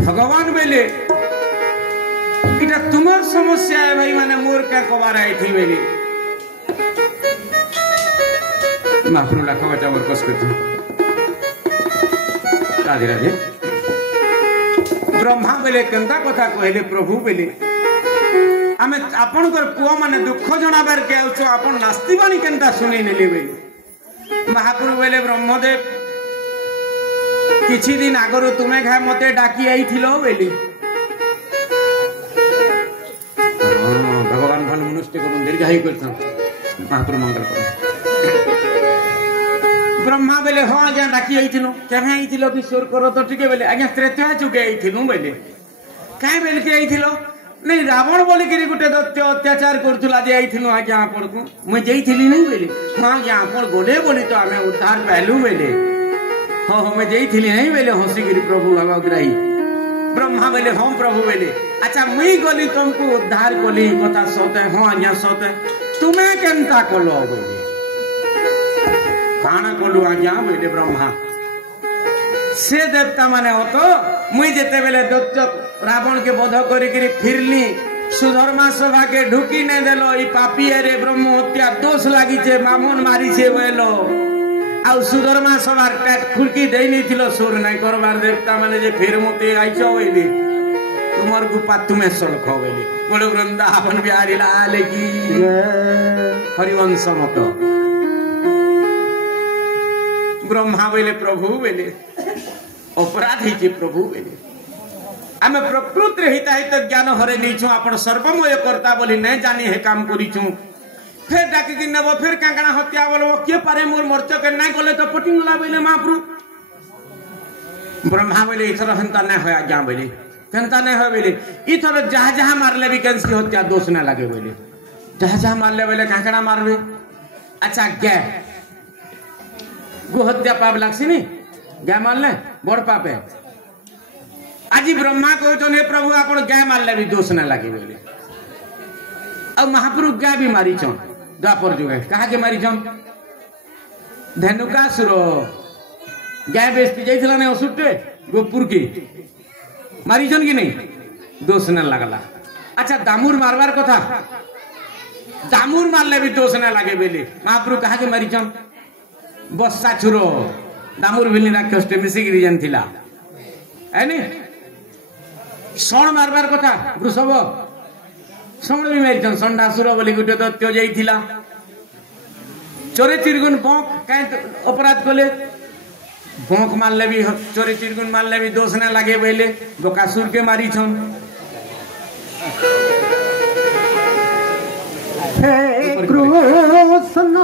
भगवान बेले इटा तुमर समस्या है भाई माने मोर का कबार आई थी बेले महाप्रभु लाख बचा वर्कस करते राधे राधे ब्रह्मा बेले केंता कथा कहले प्रभु बेले आमे आपन कर पुआ माने दुख जणाबार के आउछो आपन नास्तिबानी केंता सुनी नेले बेले महाप्रभु बेले ब्रह्मदेव किछि दिन आगरो तुमे घा मते डाकी आइथिलो बेले भगवान भन मनुष्य को दीर्घायु करता महाप्रभु मंगल कर ब्रह्मा बेले हाँ आज्ञा डाकी आइथिनो केहे आइथिलो किशोर करो तो ठीक बेले आज्ञा त्रेता चुके आइथिनु बेले काहे बेले के आइथिलो नहीं रावण बोले कि गुटे दत्य अत्याचार करथुला जे आइथिनु आज्ञा आपन को मैं जइथिली नहीं बेले हाँ आज्ञा आपन गोले बोली तो हमें उद्धार पहलू बेले हाँ मैं जइथिली नहीं बेले हंसी गिरी प्रभु अवग्राही ब्रह्मा बेले हाँ प्रभु बेले अच्छा मुई गली तुमको उद्धार कली कथा सते हाँ आज्ञा सते तुम्हें केंता कलो बेले काना कलु आज्ञा बेले ब्रह्मा से देवता माने हो तो मुई जेते बेले दैत्य रावण के वध करी फिरली सुधर्मा सभा के ढुकी ने देलो ई पापी रे ब्रह्म हत्या दोष लागी छे मामन मारी छे बेलो आ सुधर्मा सभा पेट खुलकी देई नहीं थिलो सुर नहीं करबार देवता माने जे फिर मते आइछो बेले तुमर गुपा तुम्हें सलखो बेले बोलो वृंदावन बिहारी लाल की हरिवंश मत ब्रह्मा बेले प्रभु बेले अपराधी के प्रभु बेले आमे प्रकृति हिताहित ज्ञान हरे नीछु आपण सर्वमय करता बोली नहीं जानी है काम करिछु फिर डाकी कि नेबो फिर कांगणा हत्या बोलबो के पारे मोर मर्च के नहीं गले तो पटिंगला बेले महाप्रभु ब्रह्मा बेले इथर हंता नहीं होया ज्ञा बेले केनता नहीं हो बेले इथर जहा जहा मारले भी कैंसी हत्या दोष ना लागे बेले जहा जहा मारले बेले कांगणा मारबे अच्छा गे गो हत्या पाप लागसी नी गाय मारले बड़ पाप है आज ब्रह्मा कहते हे प्रभु आप गाय मारले भी दोष ना लगे बोले अब महाप्रभु गाय भी मारी छन द्वापर जुगे कहा के मारी छन धेनुकासुर गाय बेचती जाइथिला ने असुटे गोपुर की मारी छन कि नहीं दोष ना लगला अच्छा दामुर मारवार कथा दामुर मारले भी दोष ना लगे बोले महाप्रभु कहा के मारी छन बस्सा छुरो दामुर बिल्ली राक्षस मिसिकी जान थिला है नी सण मारबार कथा वृषभ सण भी मारिछन संडासुर बोली गुटे दैत्य जाइथिला चोरे चिरगुन बंक काहे अपराध कले बंक मारले भी चोरे चिरगुन मारले भी दोष ना लागे बोले बकासुर के मारिछन हे कृष्ण